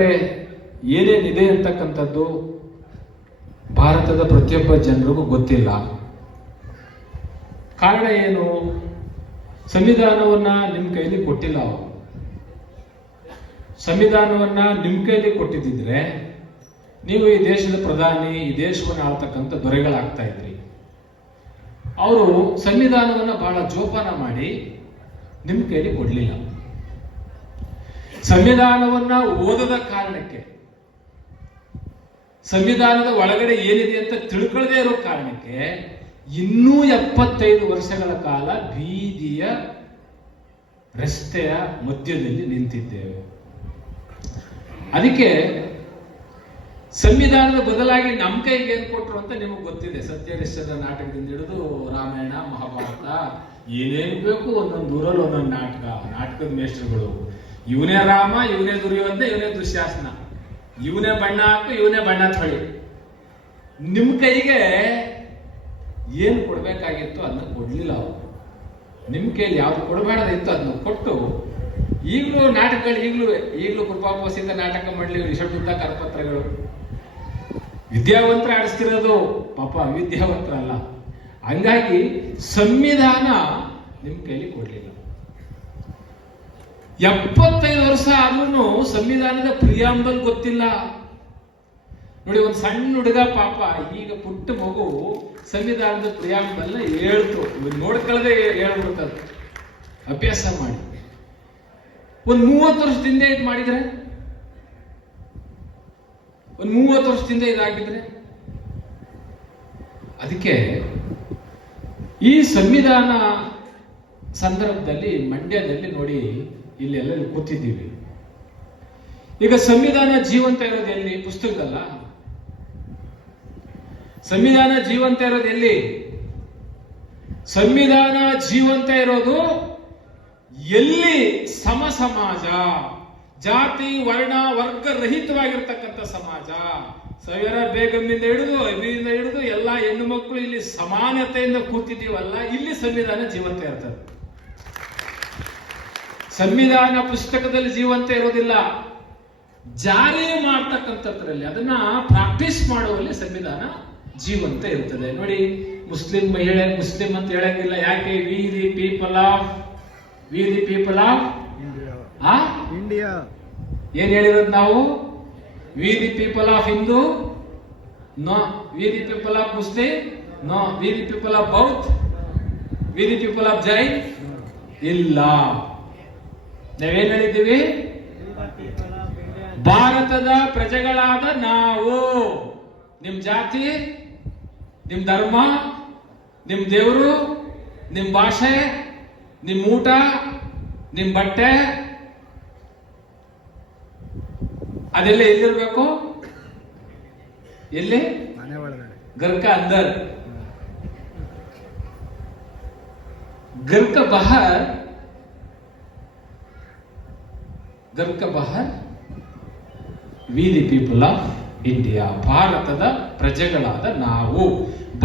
ಒಳಗಡೆ ಏನೇನಿದೆ ಅಂತಕ್ಕಂಥದ್ದು ಭಾರತದ ಪ್ರತಿಯೊಬ್ಬ ಜನರಿಗೂ ಗೊತ್ತಿಲ್ಲ. ಕಾರಣ ಏನು? ಸಂವಿಧಾನವನ್ನ ನಿಮ್ಮ ಕೈಲಿ ಕೊಟ್ಟಿಲ್ಲ ಅವರು. ಸಂವಿಧಾನವನ್ನ ನಿಮ್ಮ ಕೈಲಿ ಕೊಟ್ಟಿದ್ದಿದ್ರೆ ನೀವು ಈ ದೇಶದ ಪ್ರಧಾನಿ, ಈ ದೇಶವನ್ನು ಆಳ್ತಕ್ಕಂಥ ದೊರೆಗಳಾಗ್ತಾ ಇದ್ರಿ. ಅವರು ಸಂವಿಧಾನವನ್ನ ಬಹಳ ಜೋಪಾನ ಮಾಡಿ ನಿಮ್ಮ ಕೈಲಿ ಕೊಡ್ಲಿಲ್ಲ. ಸಂವಿಧಾನವನ್ನ ಓದದ ಕಾರಣಕ್ಕೆ, ಸಂವಿಧಾನದ ಒಳಗಡೆ ಏನಿದೆ ಅಂತ ತಿಳ್ಕೊಳ್ಳದೆ ಇರೋ ಕಾರಣಕ್ಕೆ ಇನ್ನೂ 75 ವರ್ಷಗಳ ಕಾಲ ಬೀದಿಯ ರಸ್ತೆಯ ಮಧ್ಯದಲ್ಲಿ ನಿಂತಿದ್ದೇವೆ. ಅದಕ್ಕೆ ಸಂವಿಧಾನದ ಬದಲಾಗಿ ನಮ್ಮ ಕೈಗೆ ಏನ್ ಕೊಟ್ರು ಅಂತ ನಿಮಗೆ ಗೊತ್ತಿದೆ. ಸತ್ಯರಿಷ್ಟದ ನಾಟಕದಿಂದ ಹಿಡಿದು ರಾಮಾಯಣ, ಮಹಾಭಾರತ, ಏನೇನು ಬೇಕು ಒಂದೊಂದು ಊರಲ್ಲಿ ಒಂದೊಂದು ನಾಟಕದ ಮೇಷ್ಟ್ರುಗಳು. ಇವನೇ ರಾಮ, ಇವನೇ ದುರ್ಯೋಧನ, ಇವನೇ ದುಶ್ಯಾಸನ, ಇವನೇ ಬಣ್ಣ ಹಾಕು, ಇವನೇ ಬಣ್ಣ ತೊಳಿ. ನಿಮ್ಮ ಕೈಗೆ ಏನು ಕೊಡ್ಬೇಕಾಗಿತ್ತು ಅದನ್ನ ಕೊಡ್ಲಿಲ್ಲ ಅವರು. ನಿಮ್ಮ ಕೈಲಿ ಯಾವ್ದು ಕೊಡಬೇಡದಿತ್ತು ಅದನ್ನ ಕೊಟ್ಟು ಈಗಲೂ ನಾಟಕಗಳು ಈಗಲೂ ಕೃಪಾಪೋಷಿತ ನಾಟಕ ಮಂಡಳಿ, ವಿಷಬುದ್ಧ ಕರಪತ್ರಗಳು. ವಿದ್ಯಾವಂತರ ಆಡಿಸ್ತಿರೋದು, ಪಾಪ ಅವಿದ್ಯಾವಂತರಲ್ಲ. ಹಂಗಾಗಿ ಸಂವಿಧಾನ ನಿಮ್ಮ ಕೈಲಿ ಕೊಡ್ಲಿಲ್ಲ. 75 ವರ್ಷ ಆದ್ರೂ ಸಂವಿಧಾನದ ಪ್ರಿಯಾಂಬಲ್ ಗೊತ್ತಿಲ್ಲ. ನೋಡಿ, ಒಂದು ಸಣ್ಣ ಹುಡುಗ ಪಾಪ, ಈಗ ಪುಟ್ಟ ಮಗು ಸಂವಿಧಾನದ ಪ್ರಿಯಾಂಬಲ್ನ ಹೇಳ್ತು, ನೋಡ್ಕೊಳ್ಳದೆ ಹೇಳ್ಬಿಡ್ತದೆ ಅಭ್ಯಾಸ ಮಾಡಿ. ಒಂದು 30 ವರ್ಷದಿಂದ ಇದು ಮಾಡಿದ್ರೆ, ಒಂದು 30 ವರ್ಷದಿಂದ ಇದಾಗಿದ್ರೆ. ಅದಕ್ಕೆ ಈ ಸಂವಿಧಾನ ಸಂದರ್ಭದಲ್ಲಿ ಮಂಡ್ಯದಲ್ಲಿ ನೋಡಿ, ಇಲ್ಲೆಲ್ಲ ಕೂತಿದ್ದೀವಿ. ಈಗ ಸಂವಿಧಾನ ಜೀವಂತ ಇರೋದು ಎಲ್ಲಿ? ಪುಸ್ತಕದಲ್ಲ. ಸಂವಿಧಾನ ಜೀವಂತ ಇರೋದು ಎಲ್ಲಿ? ಸಂವಿಧಾನ ಜೀವಂತ ಇರೋದು ಎಲ್ಲಿ? ಸಮ ಸಮಾಜ, ಜಾತಿ ವರ್ಣ ವರ್ಗ ರಹಿತವಾಗಿರ್ತಕ್ಕಂಥ ಸಮಾಜ. ಸವ್ಯರ ಬೇಗಮ್ಮಿಂದ ಹಿಡಿದು ಅಭಿಯಿಂದ ಹಿಡಿದು ಎಲ್ಲ ಹೆಣ್ಣು ಮಕ್ಕಳು ಇಲ್ಲಿ ಸಮಾನತೆಯಿಂದ ಕೂತಿದ್ದೀವಲ್ಲ, ಇಲ್ಲಿ ಸಂವಿಧಾನ ಜೀವಂತ ಇರ್ತದೆ. ಸಂವಿಧಾನ ಪುಸ್ತಕದಲ್ಲಿ ಜೀವಂತ ಇರೋದಿಲ್ಲ, ಜಾರಿ ಮಾಡ್ತಕ್ಕಂಥದ್ರಲ್ಲಿ, ಅದನ್ನ ಪ್ರಾಕ್ಟೀಸ್ ಮಾಡುವಲ್ಲಿ ಸಂವಿಧಾನ ಜೀವಂತ ಇರ್ತದೆ. ನೋಡಿ, ಮುಸ್ಲಿಂ ಮಹಿಳೆ ಮುಸ್ಲಿಂ ಅಂತ ಹೇಳಂಗಿಲ್ಲ. ಯಾಕೆ? We the people of India. ಏನ್ ಹೇಳಿರೋದು ನಾವು? We the people of Hindu? No. We the people of Muslim? No. We the people of Bauddha? We the people of Jain? ಇಲ್ಲ. ನಾವೇನ್ ಹೇಳಿದ್ದೀವಿ? ಭಾರತದ ಪ್ರಜೆಗಳಾದ ನಾವು. ನಿಮ್ ಜಾತಿ, ನಿಮ್ ಧರ್ಮ, ನಿಮ್ ದೇವರು, ನಿಮ್ ಭಾಷೆ, ನಿಮ್ ಊಟ, ನಿಮ್ ಬಟ್ಟೆ, ಅದೆಲ್ಲ ಎಲ್ಲಿರ್ಬೇಕು? ಎಲ್ಲಿ? ಗರ್ಕ ಅಂದರ್, ಗರ್ಕ ಬಹರ್, ಗರ್ಕ ಬಹರ್. We the people of India. ಭಾರತದ ಪ್ರಜೆಗಳಾದ ನಾವು.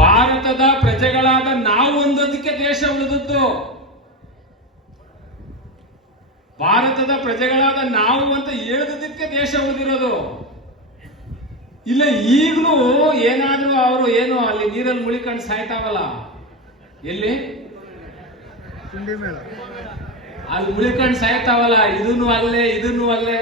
ಭಾರತದ ಪ್ರಜೆಗಳಾದ ನಾವು ಅಂದೋದಕ್ಕೆ ದೇಶ ಉಳಿದದ್ದು. ಭಾರತದ ಪ್ರಜೆಗಳಾದ ನಾವು ಅಂತ ಹೇಳಿದಕ್ಕೆ ದೇಶ ಉಳಿದಿರೋದು. ಇಲ್ಲ ಈಗಲೂ ಏನಾದ್ರೂ ಅವರು ಏನು ಅಲ್ಲಿ ನೀರಲ್ಲಿ ಮುಳಿಕೊಂಡು ಸಾಯ್ತಾವಲ್ಲ, ಎಲ್ಲಿ? ಅಲ್ಲಿ ಮುಳಿಕೊಂಡು ಸಾಯ್ತಾವಲ್ಲ, ಇದನ್ನು ಅಲ್ಲೇ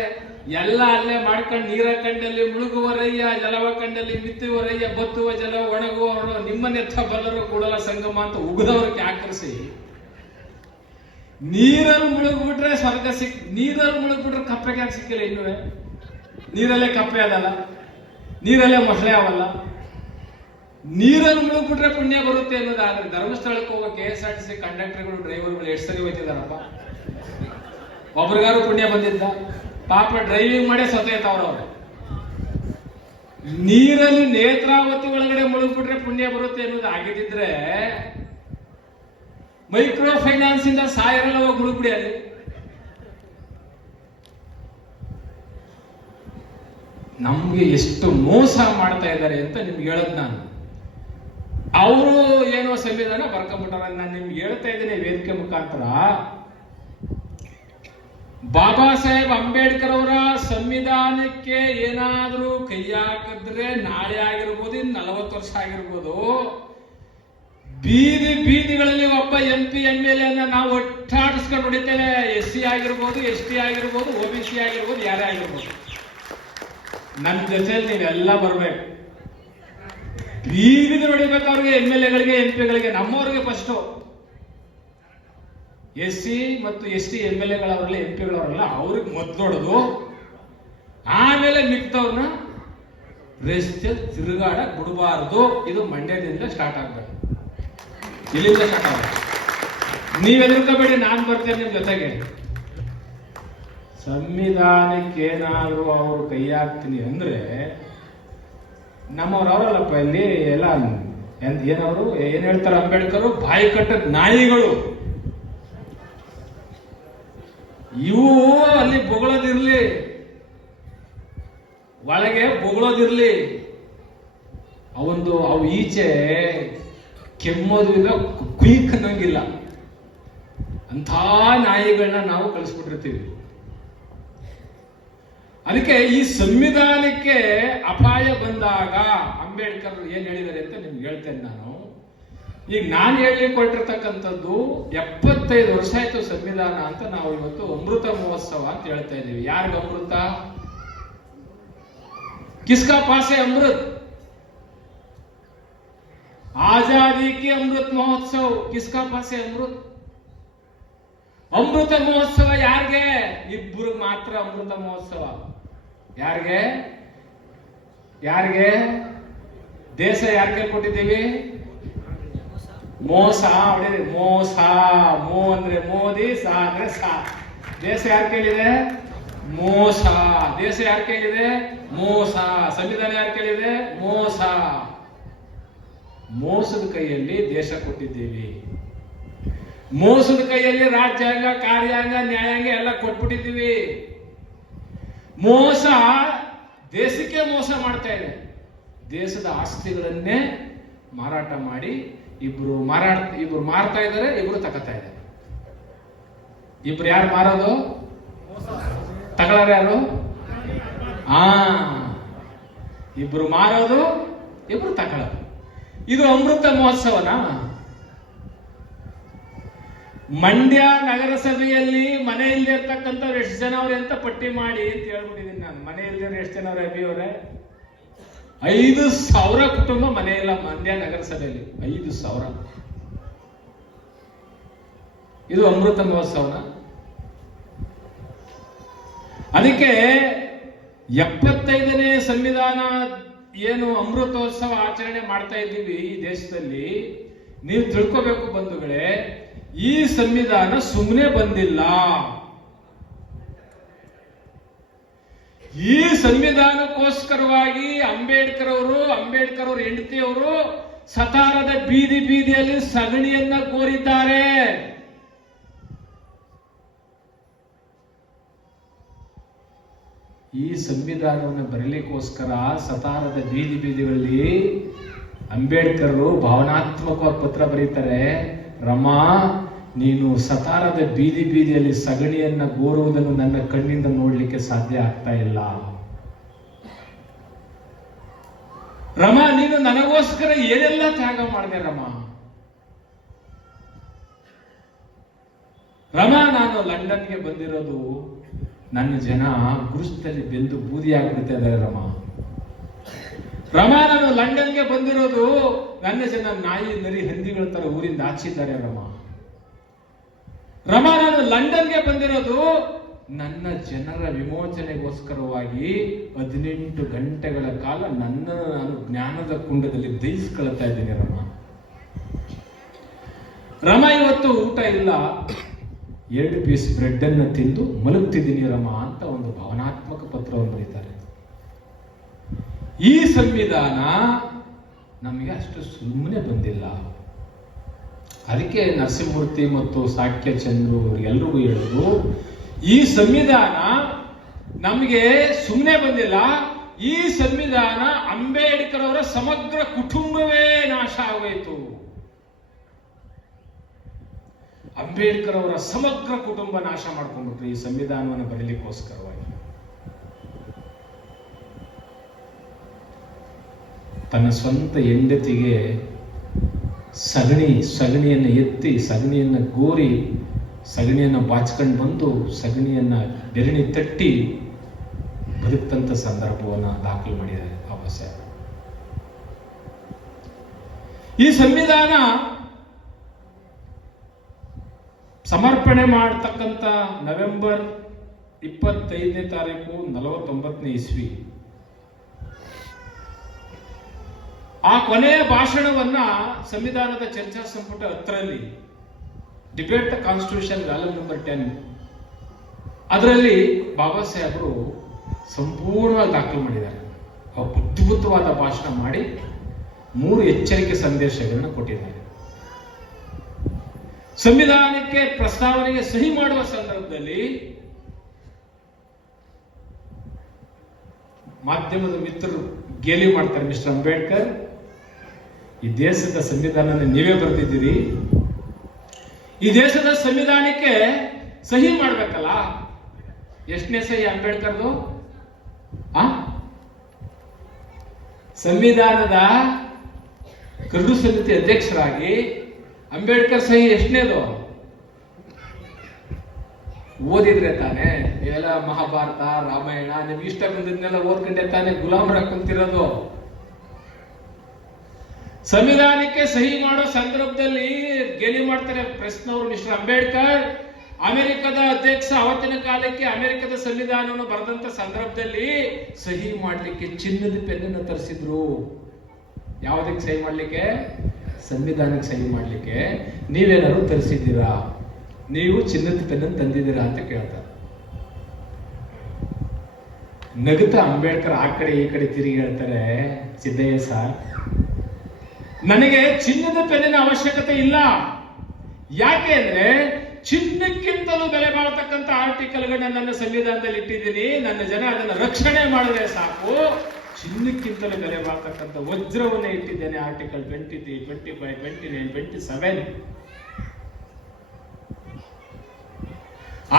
ಎಲ್ಲ ಅಲ್ಲೇ ಮಾಡ್ಕೊಂಡು ನೀರ ಕಂಡಲ್ಲಿ ಮುಳುಗುವರಯ್ಯ, ಜಲವ ಕಂಡಲ್ಲಿ ಮಿತ್ತುವರಯ್ಯ, ಬತ್ತುವ ಜಲ ಒಣಗುವವರು ನಿಮ್ಮನೆತ್ತ ಬಲ್ಲರು ಕೂಡಲ ಸಂಗಮ ಅಂತ ಉಗಿದವ್ರಿಗೆ ಆಕರ್ಷಿ. ನೀರಲ್ಲಿ ಮುಳುಗ್ಬಿಟ್ರೆ ಸ್ವರ್ಗ ನೀರಲ್ಲಿ ಮುಳುಗ್ಬಿಟ್ರೆ ಕಪ್ಪೆಗೆ ಯಾಕೆ ಸಿಕ್ಕಿಲ್ಲ? ಇನ್ನುವೆ ನೀರಲ್ಲೇ ಕಪ್ಪೆ ಅದಲ್ಲ, ನೀರಲ್ಲೇ ಮೊಸಳೆ ಅವಲ್ಲ. ನೀರಲ್ಲಿ ಮುಳುಗ್ಬಿಟ್ರೆ ಪುಣ್ಯ ಬರುತ್ತೆ ಅನ್ನೋದಾದ್ರೆ ಧರ್ಮಸ್ಥಳಕ್ಕೆ ಹೋಗೋ KSRTC ಕಂಡಕ್ಟರ್ಗಳು, ಡ್ರೈವರ್ಗಳು ಎಷ್ಟು ಸರಿ ಹೋಯ್ತಿದಾರಪ್ಪ? ಒಬ್ರಿಗಾರು ಪುಣ್ಯ ಬಂದಿದ್ದ? ಪಾಪ ಡ್ರೈವಿಂಗ್ ಮಾಡೇ ಸತ್ತೈತವ್ರವ್ರು. ನೀರಲ್ಲಿ ನೇತ್ರಾವತಿ ಒಳಗಡೆ ಮುಳುಗ್ಬಿಟ್ರೆ ಪುಣ್ಯ ಬರುತ್ತೆ ಅನ್ನೋದು ಆಗಿದ್ರೆ ಮೈಕ್ರೋ ಫೈನಾನ್ಸ್ ಇಂದ ಸಾಯರೆಲ್ಲ ಹೋಗಿ ಮುಳುಗ್ಬಿಡಿ ಅಲ್ಲಿ. ನಮ್ಗೆ ಎಷ್ಟು ಮೋಸ ಮಾಡ್ತಾ ಇದ್ದಾರೆ ಅಂತ ನಿಮ್ಗೆ ಹೇಳದ್ ನಾನು. ಅವರು ಏನೋ ಸಂವಿಧಾನ ಬರ್ಕೊಂಡ್ಬಿಟ್ಟಾರ. ನಾನು ನಿಮ್ಗೆ ಹೇಳ್ತಾ ಇದ್ದೀನಿ ವೇದಿಕೆ ಮುಖಾಂತರ, ಬಾಬಾ ಸಾಹೇಬ್ ಅಂಬೇಡ್ಕರ್ ಅವರ ಸಂವಿಧಾನಕ್ಕೆ ಏನಾದರೂ ಕೈ ಹಾಕಿದ್ರೆ ನಾಳೆ ಆಗಿರ್ಬೋದು, 40 ವರ್ಷ ಆಗಿರ್ಬೋದು, ಬೀದಿಗಳಲ್ಲಿ ಒಬ್ಬ MP MLA ನಾವು ಒಟ್ಟಾಡಿಸ್ಕೊಂಡು ಹೊಡಿತೇವೆ. SC ಆಗಿರ್ಬೋದು, ST ಆಗಿರ್ಬೋದು, OBC ಆಗಿರ್ಬೋದು, ಯಾರೇ ಆಗಿರ್ಬೋದು. ನನ್ನ ಜೊತೆಯಲ್ಲಿ ನೀವೆಲ್ಲ ಬರ್ಬೇಕು. ಬೀದಿಗೆ ಹೊಡಿಬೇಕು ಅವ್ರಿಗೆ, MLAಗಳಿಗೆ MP ಗಳಿಗೆ. ನಮ್ಮವ್ರಿಗೆ ಫಸ್ಟ್ SC ಮತ್ತು ST MLAಗಳವರಲ್ಲ, MP ಗಳವರಲ್ಲ, ಅವ್ರಿಗೆ ಮೊದಲೊಡೋದು. ಆಮೇಲೆ ಮಿಕ್ತವ್ರನ್ನ ರಸ್ತೆ ತಿರುಗಾಡಕ್ ಬಿಡಬಾರದು. ಇದು ಮಂಡ್ಯದಿಂದ ಸ್ಟಾರ್ಟ್ ಆಗ್ಬೇಕು, ಇಲ್ಲಿಂದ ಸ್ಟಾರ್ಟ್ ಆಗ್ಬೇಕು. ನೀವ್ ಎದುರ್ಕೋಬೇಡಿ, ನಾನ್ ಬರ್ತೇನೆ ನಿಮ್ ಜೊತೆಗೆ. ಸಂವಿಧಾನಕ್ಕೇನಾದ್ರೂ ಅವ್ರು ಕೈ ಹಾಕ್ತೀನಿ ಅಂದ್ರೆ ನಮ್ಮವ್ರವರಲ್ಲಪ್ಪ ಇಲ್ಲಿ ಎಲ್ಲ ಏನವರು ಏನ್ ಹೇಳ್ತಾರೆ ಅಂಬೇಡ್ಕರ್, ಬಾಯಿ ಕಟ್ಟದ ನಾಯಿಗಳು. ಇವು ಅಲ್ಲಿ ಬೊಗಳೋದಿರ್ಲಿ, ಒಳಗೆ ಬೊಗಳೋದಿರ್ಲಿ, ಅವು ಈಚೆ ಕೆಮ್ಮೋದು ಇಲ್ಲ, ಕುಯ್ಕನ್ನಂಗಿಲ್ಲ. ಅಂಥ ನಾಯಿಗಳನ್ನ ನಾವು ಕಳಿಸ್ಬಿಟ್ಟಿರ್ತೀವಿ. ಅದಕ್ಕೆ ಈ ಸಂವಿಧಾನಕ್ಕೆ ಅಪಾಯ ಬಂದಾಗ ಅಂಬೇಡ್ಕರ್ ಏನ್ ಹೇಳಿದ್ದಾರೆ ಅಂತ ನಿಮ್ಗೆ ಹೇಳ್ತೇನೆ ನಾನು. ಈಗ ನಾನು ಹೇಳಲಿಕ್ಕೆ ಹೊರಟಿರ್ತಕ್ಕಂಥದ್ದು 75 ವರ್ಷ ಆಯ್ತು ಸಂವಿಧಾನ ಅಂತ. ನಾವು ಇವತ್ತು ಅಮೃತ ಮಹೋತ್ಸವ ಅಂತ ಹೇಳ್ತಾ ಇದ್ದೀವಿ. ಯಾರಿಗ ಅಮೃತ? ಕಿಸ್ಕಾ ಪಾಸೆ ಅಮೃತ್, ಆಜಾದಿ ಕಿ ಅಮೃತ್ ಮಹೋತ್ಸವ. ಕಿಸ್ಕಾ ಪಾಸೆ ಅಮೃತ್. ಅಮೃತ ಮಹೋತ್ಸವ ಯಾರಿಗೆ? ಇಬ್ಬರಿಗೆ ಮಾತ್ರ ಅಮೃತ ಮಹೋತ್ಸವ. ಯಾರಿಗೆ? ದೇಶ ಯಾರಿಗೆ ಕೊಟ್ಟಿದ್ದೀವಿ? ಮೋಸ ಹೊಡಿರಿ, ಮೋಸ. ಮೋ ಅಂದ್ರೆ ಮೋದಿ, ಸಾ ಅಂದ್ರೆ ಸಾ. ದೇಶ ಯಾರು ಕೇಳಿದೆ? ಮೋಸ. ದೇಶ ಯಾರು ಕೇಳಿದೆ? ಮೋಸ. ಸಂವಿಧಾನ ಯಾರು ಕೇಳಿದೆ? ಮೋಸ. ಮೋಸದ ಕೈಯಲ್ಲಿ ದೇಶ ಕೊಟ್ಟಿದ್ದೀವಿ. ಮೋಸದ ಕೈಯಲ್ಲಿ ರಾಜ್ಯಾಂಗ, ಕಾರ್ಯಾಂಗ, ನ್ಯಾಯಾಂಗ ಎಲ್ಲ ಕೊಟ್ಬಿಟ್ಟಿದ್ದೀವಿ. ಮೋಸ ದೇಶಕ್ಕೆ ಮೋಸ ಮಾಡ್ತಾ ಇದೆ. ದೇಶದ ಆಸ್ತಿಗಳನ್ನೇ ಮಾರಾಟ ಮಾಡಿ ಇಬ್ರು ಮಾರ್ತಾ ಇದ್ದಾರೆ, ಇಬ್ರು ತಗೋತಾ ಇದ್ದಾರೆ. ಇಬ್ರು ಯಾರು ಮಾರೋದು? ತಗೊಳ್ಳೋರು ಯಾರು? ಇಬ್ರು ಮಾರೋದು, ಇಬ್ರು ತಗೊಳ್ಳೋದು. ಇದು ಅಮೃತ ಮಹೋತ್ಸವನ? ಮಂಡ್ಯ ನಗರಸಭೆಯಲ್ಲಿ ಮನೆ ಇಲ್ಲದೆ ಇರ್ತಕ್ಕಂಥವ್ರು ಎಷ್ಟು ಜನ ಅವ್ರೆ ಅಂತ ಪಟ್ಟಿ ಮಾಡಿ ಅಂತ ಹೇಳ್ಬಿಟ್ಟಿದ್ದೀನಿ ನಾನು. ಮನೆ ಇಲ್ಲದೆ ಎಷ್ಟು ಜನ ಅವ್ರೆ? ಅಭಿಯವರೇ, 5,000 ಕುಟುಂಬ ಮನೆ ಇಲ್ಲ ಮಂಡ್ಯ ನಗರಸಭೆಯಲ್ಲಿ. 5,000. ಇದು ಅಮೃತ ಮಹೋತ್ಸವನ? ಅದಕ್ಕೆ 75ನೇ ಸಂವಿಧಾನ ಏನು ಅಮೃತೋತ್ಸವ ಆಚರಣೆ ಮಾಡ್ತಾ ಇದ್ದೀವಿ ಈ ದೇಶದಲ್ಲಿ. ನೀವು ತಿಳ್ಕೋಬೇಕು ಬಂಧುಗಳೇ, ಈ ಸಂವಿಧಾನ ಸುಮ್ಮನೆ ಬಂದಿಲ್ಲ. ಈ ಸಂವಿಧಾನಕ್ಕೋಸ್ಕರವಾಗಿ ಅಂಬೇಡ್ಕರ್ ಅವ್ರ ಹೆಂಡತಿಯವರು ಸತಾರದ ಬೀದಿಯಲ್ಲಿ ಸಗಣಿಯನ್ನ ಕೋರಿದ್ದಾರೆ. ಈ ಸಂವಿಧಾನವನ್ನು ಬರಲಿಕ್ಕೋಸ್ಕರ ಸತಾರದ ಬೀದಿಗಳಲ್ಲಿ ಅಂಬೇಡ್ಕರ್ ಭಾವನಾತ್ಮಕವಾಗಿ ಪತ್ರ ಬರೀತಾರೆ. ರಮಾ, ನೀನು ಸತಾರದ ಬೀದಿಯಲ್ಲಿ ಸಗಣಿಯನ್ನ ಗೋರುವುದನ್ನು ನನ್ನ ಕಣ್ಣಿಂದ ನೋಡ್ಲಿಕ್ಕೆ ಸಾಧ್ಯ ಆಗ್ತಾ ಇಲ್ಲ. ರಮಾ, ನೀನು ನನಗೋಸ್ಕರ ಏನೆಲ್ಲ ತ್ಯಾಗ ಮಾಡಿದೆ ರಮಾ. ನಾನು ಲಂಡನ್ಗೆ ಬಂದಿರೋದು ನನ್ನ ಜನ ಗುರುಸ್ತಲ್ಲಿ ಬೆಂದು ಬೂದಿ ಆಗ್ಬಿಡ್ತಾ ಇದ್ದಾರೆ ರಮಾ. ನಾನು ಲಂಡನ್ಗೆ ಬಂದಿರೋದು ನನ್ನ ಜನ ನಾಯಿ ನರಿ ಹಂದಿಗಳ ತರ ಊರಿಂದ ಆಚಿದ್ದಾರೆ ರಮಾ. ನಾನು ಲಂಡನ್ಗೆ ಬಂದಿರೋದು ನನ್ನ ಜನರ ವಿಮೋಚನೆಗೋಸ್ಕರವಾಗಿ 18 ಗಂಟೆಗಳ ಕಾಲ ನಾನು ಜ್ಞಾನದ ಕುಂಡದಲ್ಲಿ ದಹಿಸ್ಕೊಳ್ತಾ ಇದ್ದೀನಿ ರಮಾ. ಇವತ್ತು ಊಟ ಇಲ್ಲ, 2 ಪೀಸ್ ಬ್ರೆಡ್ ಅನ್ನು ತಿಂದು ಮಲಗ್ತಿದ್ದೀನಿ ರಮಾ ಅಂತ ಒಂದು ಭಾವನಾತ್ಮಕ ಪತ್ರವನ್ನು ಬರೀತಾರೆ. ಈ ಸಂವಿಧಾನ ನಮಗೆ ಅಷ್ಟು ಸುಮ್ಮನೆ ಬಂದಿಲ್ಲ. ಅದಕ್ಕೆ ನರಸಿಂಹಮೂರ್ತಿ ಮತ್ತು ಸಾಕ್ಯ ಚಂದ್ರು ಎಲ್ಲರಿಗೂ ಹೇಳೋದು, ಈ ಸಂವಿಧಾನ ನಮಗೆ ಸುಮ್ಮನೆ ಬಂದಿಲ್ಲ. ಈ ಸಂವಿಧಾನ ಅಂಬೇಡ್ಕರ್ ಅವರ ಸಮಗ್ರ ಕುಟುಂಬವೇ ನಾಶ ಆಗೋಯ್ತು. ಅಂಬೇಡ್ಕರ್ ಅವರ ಸಮಗ್ರ ಕುಟುಂಬ ನಾಶ ಮಾಡ್ಕೊಂಡ್ಬಿಟ್ರು ಈ ಸಂವಿಧಾನವನ್ನು ಬರೀಲಿಕ್ಕೋಸ್ಕರವಾಗಿ. ತನ್ನ ಸ್ವಂತ ಹೆಂಡತಿಗೆ ಸಗಣಿಯನ್ನು ಎತ್ತಿ, ಸಗಣಿಯನ್ನು ಗೋರಿ, ಸಗಣಿಯನ್ನು ಬಾಚ್ಕೊಂಡು ಬಂದು, ಸಗಣಿಯನ್ನು ಬೆರಣಿ ತಟ್ಟಿ ಬದುಕಂತ ಸಂದರ್ಭವನ್ನು ದಾಖಲು ಮಾಡಿದ್ದಾರೆ ಬಾಬಾ ಸಾಹೇಬ್. ಈ ಸಂವಿಧಾನ ಸಮರ್ಪಣೆ ಮಾಡತಕ್ಕಂಥ ನವೆಂಬರ್ 25ನೇ ತಾರೀಕು 49ನೇ ಇಸ್ವಿ. ಆ ಕೊನೆಯ ಭಾಷಣವನ್ನ ಸಂವಿಧಾನದ ಚರ್ಚಾ ಸಂಪುಟ 10ರಲ್ಲಿ debate the constitution volume number 10 ಅದರಲ್ಲಿ ಬಾಬಾ ಸಾಹೇಬರು ಸಂಪೂರ್ಣವಾಗಿ ದಾಖಲು ಮಾಡಿದ್ದಾರೆ. ಅದ್ಭುತವಾದ ಭಾಷಣ ಮಾಡಿ 3 ಎಚ್ಚರಿಕೆ ಸಂದೇಶಗಳನ್ನು ಕೊಟ್ಟಿದ್ದಾರೆ. ಸಂವಿಧಾನಕ್ಕೆ ಪ್ರಸ್ತಾವನೆಗೆ ಸಹಿ ಮಾಡುವ ಸಂದರ್ಭದಲ್ಲಿ ಮಾಧ್ಯಮದ ಮಿತ್ರರು ಗೇಲಿ ಮಾಡ್ತಾರೆ, ಮಿಸ್ಟರ್ ಅಂಬೇಡ್ಕರ್, ಈ ದೇಶದ ಸಂವಿಧಾನ ನೀವೇ ಬರೆದಿದ್ದೀರಿ, ಈ ದೇಶದ ಸಂವಿಧಾನಕ್ಕೆ ಸಹಿ ಮಾಡ್ಬೇಕಲ್ಲ. ಎಷ್ಟನೇ ಸಹಿ ಅಂಬೇಡ್ಕರ್ದು? ಸಂವಿಧಾನದ ಕರಡು ಸಮಿತಿ ಅಧ್ಯಕ್ಷರಾಗಿ ಅಂಬೇಡ್ಕರ್ ಸಹಿ ಎಷ್ಟನೇದು? ಓದಿದ್ರೆ ತಾನೆ ಇವೆಲ್ಲ ಮಹಾಭಾರತ, ರಾಮಾಯಣ, ನಿಮ್ಗೆ ಇಷ್ಟ ಬಂದಿದ್ನೆಲ್ಲ ಓದ್ಕೊಂಡೆ ತಾನೆ ಗುಲಾಮರಾಗಿ ಕುಂತಿರೋದು. ಸಂವಿಧಾನಕ್ಕೆ ಸಹಿ ಮಾಡೋ ಸಂದರ್ಭದಲ್ಲಿ ಗೇಲಿ ಮಾಡ್ತಾರೆ ಪ್ರೆಸ್ನವರು, ಮಿಸ್ಟರ್ ಅಂಬೇಡ್ಕರ್, ಅಮೆರಿಕದ ಅಧ್ಯಕ್ಷ ಅವತ್ತಿನ ಕಾಲಕ್ಕೆ ಅಮೆರಿಕದ ಸಂವಿಧಾನವನ್ನು ಬರೆದಂತ ಸಂದರ್ಭದಲ್ಲಿ ಸಹಿ ಮಾಡ್ಲಿಕ್ಕೆ ಚಿನ್ನದ ಪೆನ್ನನ್ನು ತರಿಸಿದ್ರು. ಯಾವುದಕ್ಕೆ ಸಹಿ ಮಾಡ್ಲಿಕ್ಕೆ? ಸಂವಿಧಾನಕ್ಕೆ ಸಹಿ ಮಾಡ್ಲಿಕ್ಕೆ. ನೀವೇನಾದ್ರು ತರಿಸಿದ್ದೀರಾ? ನೀವು ಚಿನ್ನದ ಪೆನ್ನನ್ನು ತಂದಿದ್ದೀರಾ ಅಂತ ಕೇಳ್ತಾರೆ. ನಗುತ್ತಾ ಅಂಬೇಡ್ಕರ್ ಆ ಕಡೆ ಈ ಕಡೆ ತಿರುಗಿ ಹೇಳ್ತಾರೆ, ಸಿದ್ದಯ್ಯ ಸರ್, ನನಗೆ ಚಿನ್ನದ ಪೆನ್ನಿನ ಅವಶ್ಯಕತೆ ಇಲ್ಲ. ಯಾಕೆ ಅಂದ್ರೆ ಚಿನ್ನಕ್ಕಿಂತಲೂ ಬೆಲೆ ಬಾಳತಕ್ಕಂಥ ಆರ್ಟಿಕಲ್ಗಳನ್ನ ನನ್ನ ಸಂವಿಧಾನದಲ್ಲಿ ಇಟ್ಟಿದ್ದೀನಿ. ನನ್ನ ಜನ ಅದನ್ನು ರಕ್ಷಣೆ ಮಾಡಿದ್ರೆ ಸಾಕು. ಚಿನ್ನಕ್ಕಿಂತಲೂ ಬೆಲೆ ಬಾಳತಕ್ಕಂಥ ವಜ್ರವನ್ನೇ ಇಟ್ಟಿದ್ದೇನೆ. ಆರ್ಟಿಕಲ್ 23, 25, 29, 27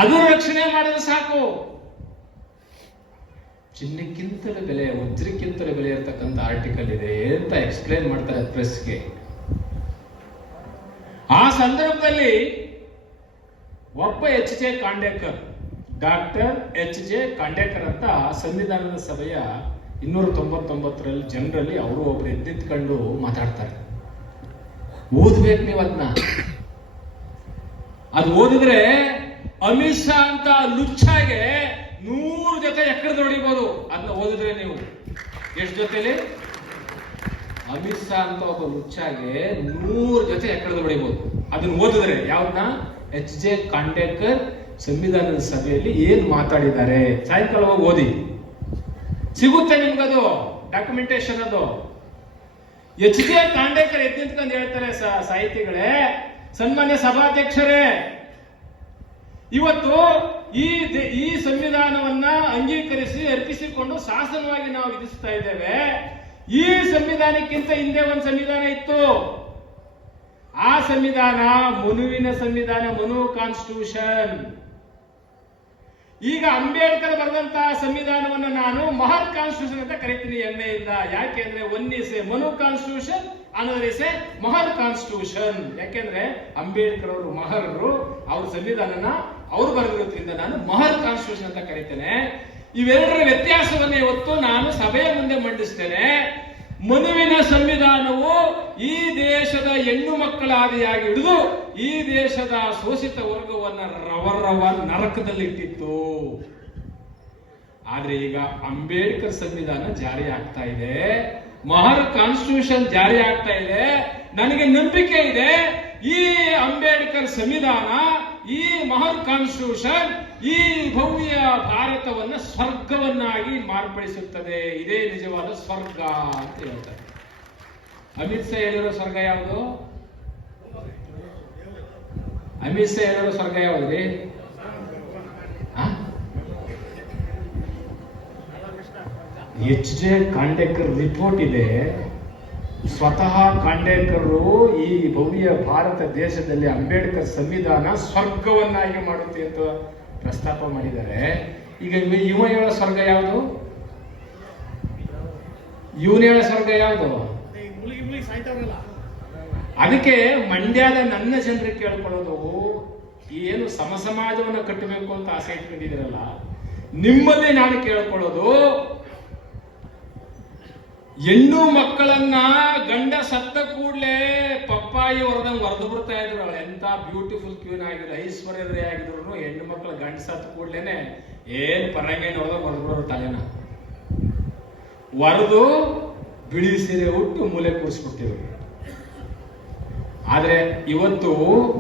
ಅದು ರಕ್ಷಣೆ ಮಾಡಿದ್ರೆ ಸಾಕು. ಚಿನ್ನಕ್ಕಿಂತಲೂ ಬೆಲೆ, ವಜ್ರಕ್ಕಿಂತಲೂ ಬೆಲೆ ಇರತಕ್ಕಂಥ ಆರ್ಟಿಕಲ್ ಇದೆ ಅಂತ ಎಕ್ಸ್ಪ್ಲೇನ್ ಮಾಡ್ತಾರೆ ಪ್ರೆಸ್ಗೆ. ಆ ಸಂದರ್ಭದಲ್ಲಿ ಒಬ್ಬ H J Khandekar, doctor H J Khandekar ಅಂತ ಸಂವಿಧಾನದ ಸಭೆಯ 299ರಲ್ಲಿ ಜನರಲ್ಲಿ ಅವರು ಒಬ್ರು ಎದ್ದಿತ್ಕೊಂಡು ಮಾತಾಡ್ತಾರೆ. ಓದ್ಬೇಕು ನೀವು ಅದನ್ನ. ಅದು ಓದಿದ್ರೆ ಅಮಿತ್ ಶಾ ಅಂತ ಲುಚ್ಚಾಗೆ 100 ಜೊತೆ ಎಕ್ಕಡದ ಹೊಡಿಬಹುದು. ಅದನ್ನ ಓದಿದ್ರೆ ನೀವು ಎಷ್ಟು ಜೊತೆಲಿ? ಅಮಿತ್ ಶಾ ಅಂತ ಒಬ್ಬ ಲುಚ್ಚಾಗೆ 100 ಜೊತೆ ಎಕ್ಕಡದ ಹೊಡಿಬಹುದು. ಅದನ್ನ ಓದಿದ್ರೆ ಯಾವ್ದನ್ನ? ಎಚ್ ಜೆ ಖಾಂಡೇಕರ್ ಸಂವಿಧಾನದ ಸಭೆಯಲ್ಲಿ ಏನ್ ಮಾತಾಡಿದ್ದಾರೆ ಸಾಯಂಕಾಲ ಹೋಗಿ ಓದಿ, ಸಿಗುತ್ತೆ ನಿಮ್ಗದು ಡಾಕ್ಯುಮೆಂಟೇಶನ್. ಅದು ಎಚ್ ಜೆ ಖಾಂಡೇಕರ್ ಎದ್ದು ನಿಂತ್ಕೊಂಡು ಹೇಳ್ತಾರೆ, ಸಾಹಿತಿಗಳೇ, ಸನ್ಮಾನ್ಯ ಸಭಾಧ್ಯಕ್ಷರೇ, ಇವತ್ತು ಈ ಸಂವಿಧಾನವನ್ನ ಅಂಗೀಕರಿಸಿ ಅರ್ಪಿಸಿಕೊಂಡು ಶಾಸನವಾಗಿ ನಾವು ವಿಧಿಸ್ತಾ ಇದ್ದೇವೆ. ಈ ಸಂವಿಧಾನಕ್ಕಿಂತ ಹಿಂದೆ ಒಂದು ಸಂವಿಧಾನ ಇತ್ತು. ಆ ಸಂವಿಧಾನ ಮನುವಿನ ಸಂವಿಧಾನ, ಮನು ಕಾನ್ಸ್ಟಿಟ್ಯೂಷನ್. ಈಗ ಅಂಬೇಡ್ಕರ್ ಬರೆದಂತಹ ಸಂವಿಧಾನವನ್ನು ನಾನು ಮಹರ್ ಕಾನ್ಸ್ಟಿಟ್ಯೂಷನ್ ಅಂತ ಕರಿತೀನಿ ಹೆಮ್ಮೆಯಿಂದ. ಯಾಕೆಂದ್ರೆ one is A Manu constitution, another is A Mahar constitution. ಯಾಕೆಂದ್ರೆ ಅಂಬೇಡ್ಕರ್ ಅವರು ಮಹರರು, ಅವ್ರ ಸಂವಿಧಾನನ ಅವ್ರು ಬರೆದಿರೋದ್ರಿಂದ ನಾನು ಮಹರ್ ಕಾನ್ಸ್ಟಿಟ್ಯೂಷನ್ ಅಂತ ಕರಿತೇನೆ. ಇವೆರಡರ ವ್ಯತ್ಯಾಸವನ್ನ ಇವತ್ತು ನಾನು ಸಭೆಯ ಮುಂದೆ ಮಂಡಿಸ್ತೇನೆ. ಮನುವಿನ ಸಂವಿಧಾನವು ಈ ದೇಶದ ಹೆಣ್ಣು ಮಕ್ಕಳ ಆದಿಯಾಗಿ ಹಿಡಿದು ಈ ದೇಶದ ಶೋಷಿತ ವರ್ಗವನ್ನ ರವ ನರಕದಲ್ಲಿಟ್ಟಿತ್ತು. ಆದ್ರೆ ಈಗ ಅಂಬೇಡ್ಕರ್ ಸಂವಿಧಾನ ಜಾರಿ ಆಗ್ತಾ ಇದೆ, ಮಹರ್ ಕಾನ್ಸ್ಟಿಟ್ಯೂಷನ್ ಜಾರಿ ಆಗ್ತಾ ಇದೆ. ನನಗೆ ನಂಬಿಕೆ ಇದೆ, ಈ ಅಂಬೇಡ್ಕರ್ ಸಂವಿಧಾನ, ಈ ಮಹರ್ ಕಾನ್ಸ್ಟಿಟ್ಯೂಷನ್ ಈ ಭವ್ಯ ಭಾರತವನ್ನ ಸ್ವರ್ಗವನ್ನಾಗಿ ಮಾರ್ಪಡಿಸುತ್ತದೆ. ಇದೇ ನಿಜವಾದ ಸ್ವರ್ಗ ಅಂತ ಹೇಳ್ತಾರೆ. ಅಮಿತ್ ಶಾ ಹೇಳಿರೋ ಸ್ವರ್ಗ ಯಾವುದು? ಅಮಿತ್ ಶಾ ಹೇಳಿರೋ ಸ್ವರ್ಗ ಯಾವುದ್ರಿ? ಎಚ್ ಜೆ ಖಾಂಡೇಕರ್ ರಿಪೋರ್ಟ್ ಇದೆ. ಸ್ವತಃ ಖಾಂಡೇಕರರು ಈ ಭವ್ಯ ಭಾರತ ದೇಶದಲ್ಲಿ ಅಂಬೇಡ್ಕರ್ ಸಂವಿಧಾನ ಸ್ವರ್ಗವನ್ನಾಗಿ ಮಾಡುತ್ತೆ ಅಂತ ಪ್ರಸ್ತಾಪ ಮಾಡಿದ್ದಾರೆ. ಈಗ ಇವ ಹೇಳೋ ಸ್ವರ್ಗ ಯಾವುದು? ಇವನು ಹೇಳೋ ಸ್ವರ್ಗ ಯಾವುದು? ಅದಕ್ಕೆ ಮಂಡ್ಯದ ನನ್ನ ಜನರಿಗೆ ಕೇಳ್ಕೊಳ್ಳೋದು, ಏನು ಸಮಸಮಾಜವನ್ನು ಕಟ್ಟಬೇಕು ಅಂತ ಆಸೆ ಇಟ್ಕೊಂಡಿದ್ದೀರಲ್ಲ, ನಿಮ್ಮಲ್ಲಿ ನಾನು ಕೇಳ್ಕೊಳ್ಳೋದು, ಹೆಣ್ಣು ಮಕ್ಕಳನ್ನ ಗಂಡ ಸತ್ತ ಕೂಡಲೇ ಪಪ್ಪಾಯಿ ಹೊರದಂಗೆ ಹೊರದು ಬಿಡ್ತಾ ಇದ್ರು. ಅವಳು ಎಂತ ಬ್ಯೂಟಿಫುಲ್ ಕ್ಯೂನ್ ಆಗಿದ್ರು, ಐಶ್ವರ್ಯರೇ ಆಗಿದ್ರು, ಹೆಣ್ಣು ಮಕ್ಕಳ ಗಂಡ ಸತ್ತ ಕೂಡ್ಲೇನೆ ಏನ್ ಪರಂಗೇನು ಹೊರದಾಗ ಹೊರದು ಬಿಡೋರು ತಲೆನ ಹೊರದು ಬಿಳಿ ಸೀರೆ ಉಟ್ಟು ಮೂಲೆ ಕೂರಿಸ್ಬಿಡ್ತಿದ್ರು. ಆದ್ರೆ ಇವತ್ತು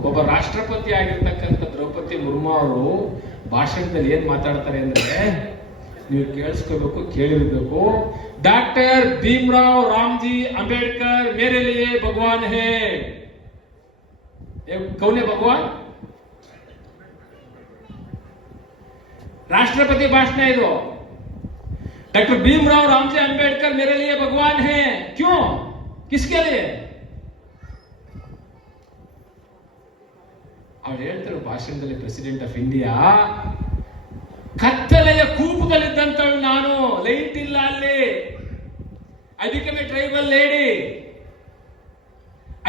ಒಬ್ಬ ರಾಷ್ಟ್ರಪತಿ ಆಗಿರ್ತಕ್ಕಂಥ ದ್ರೌಪದಿ ಮುರ್ಮು ಅವರು ಭಾಷಣದಲ್ಲಿ ಏನ್ ಮಾತಾಡ್ತಾರೆ ಅಂದ್ರೆ, ನೀವು ಕೇಳಿಸ್ಕೋಬೇಕು, ಕೇಳಿರ್ಬೇಕು. ಡಾಕ್ಟರ್ ಭೀಮರಾವ್ ರಾಮ್ಜಿ ಅಂಬೇಡ್ಕರ್ ಮೇರೆ ಲಿಯೆ ಭಗವಾನ್ ಹೇ. ಕೌನ್ ಹೇ ಭಗವಾನ್? ರಾಷ್ಟ್ರಪತಿ ಭಾಷಣ ಇದು. डॉक्टर भीमराव रामजी अंबेडकर मेरे लिए भगवान है. क्यों? किसके लिए? ಅವ್ರು ಹೇಳ್ತಾರೆ ಭಾಷಣದಲ್ಲಿ, ಪ್ರೆಸಿಡೆಂಟ್ ಆಫ್ ಇಂಡಿಯಾ, ಕತ್ತಲೆಯ ಕೂಪದಲ್ಲಿದ್ದಂತವಳು ನಾನು, ಲೈಟ್ ಇಲ್ಲ ಅಲ್ಲಿ. I become a tribal lady.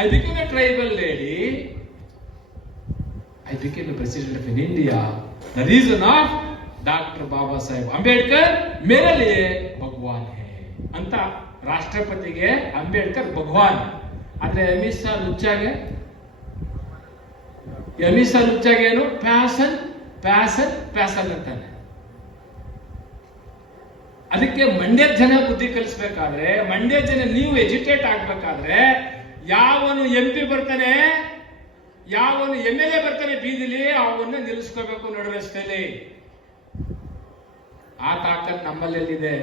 I become a tribal lady. I become a president of India. The reason of doctor Baba Saheb Ambedkar ಮೇರೆ ಲಿಯೆ ಭಗವಾನ್ ಹೇ ಅಂತ ರಾಷ್ಟ್ರಪತಿಗೆ ಅಂಬೇಡ್ಕರ್ ಭಗವಾನ್. ಆದ್ರೆ ಅಮಿತ್ ಶಾ ಲುಚ್ಚಾಗೆ ಏನು ಪ್ಯಾಸನ್ ಪ್ಯಾಸನ್ ಪ್ಯಾಸನ್ ಅಂತಾನೆ. ಅದಕ್ಕೆ ಮಂಡ್ಯದ ಜನ ಬುದ್ಧಿ ಕಲಿಸ್ಬೇಕಾದ್ರೆ, ಮಂಡ್ಯ ಜನ ನೀವು ಎಜುಕೇಟ್ ಆಗ್ಬೇಕಾದ್ರೆ, ಯಾವನು MP ಬರ್ತಾನೆ, ಯಾವನು MLA ಬರ್ತಾನೆ ಬೀದಿಲಿ, ಅವನ್ನ ನಿಲ್ಲಿಸ್ಕೋಬೇಕು ನಡು ರಸ್ತೆಯಲ್ಲಿ. ಆ ತಾಕತ್ ನಮ್ಮಲ್ಲಿ ಎಲ್ಲಿದೆ?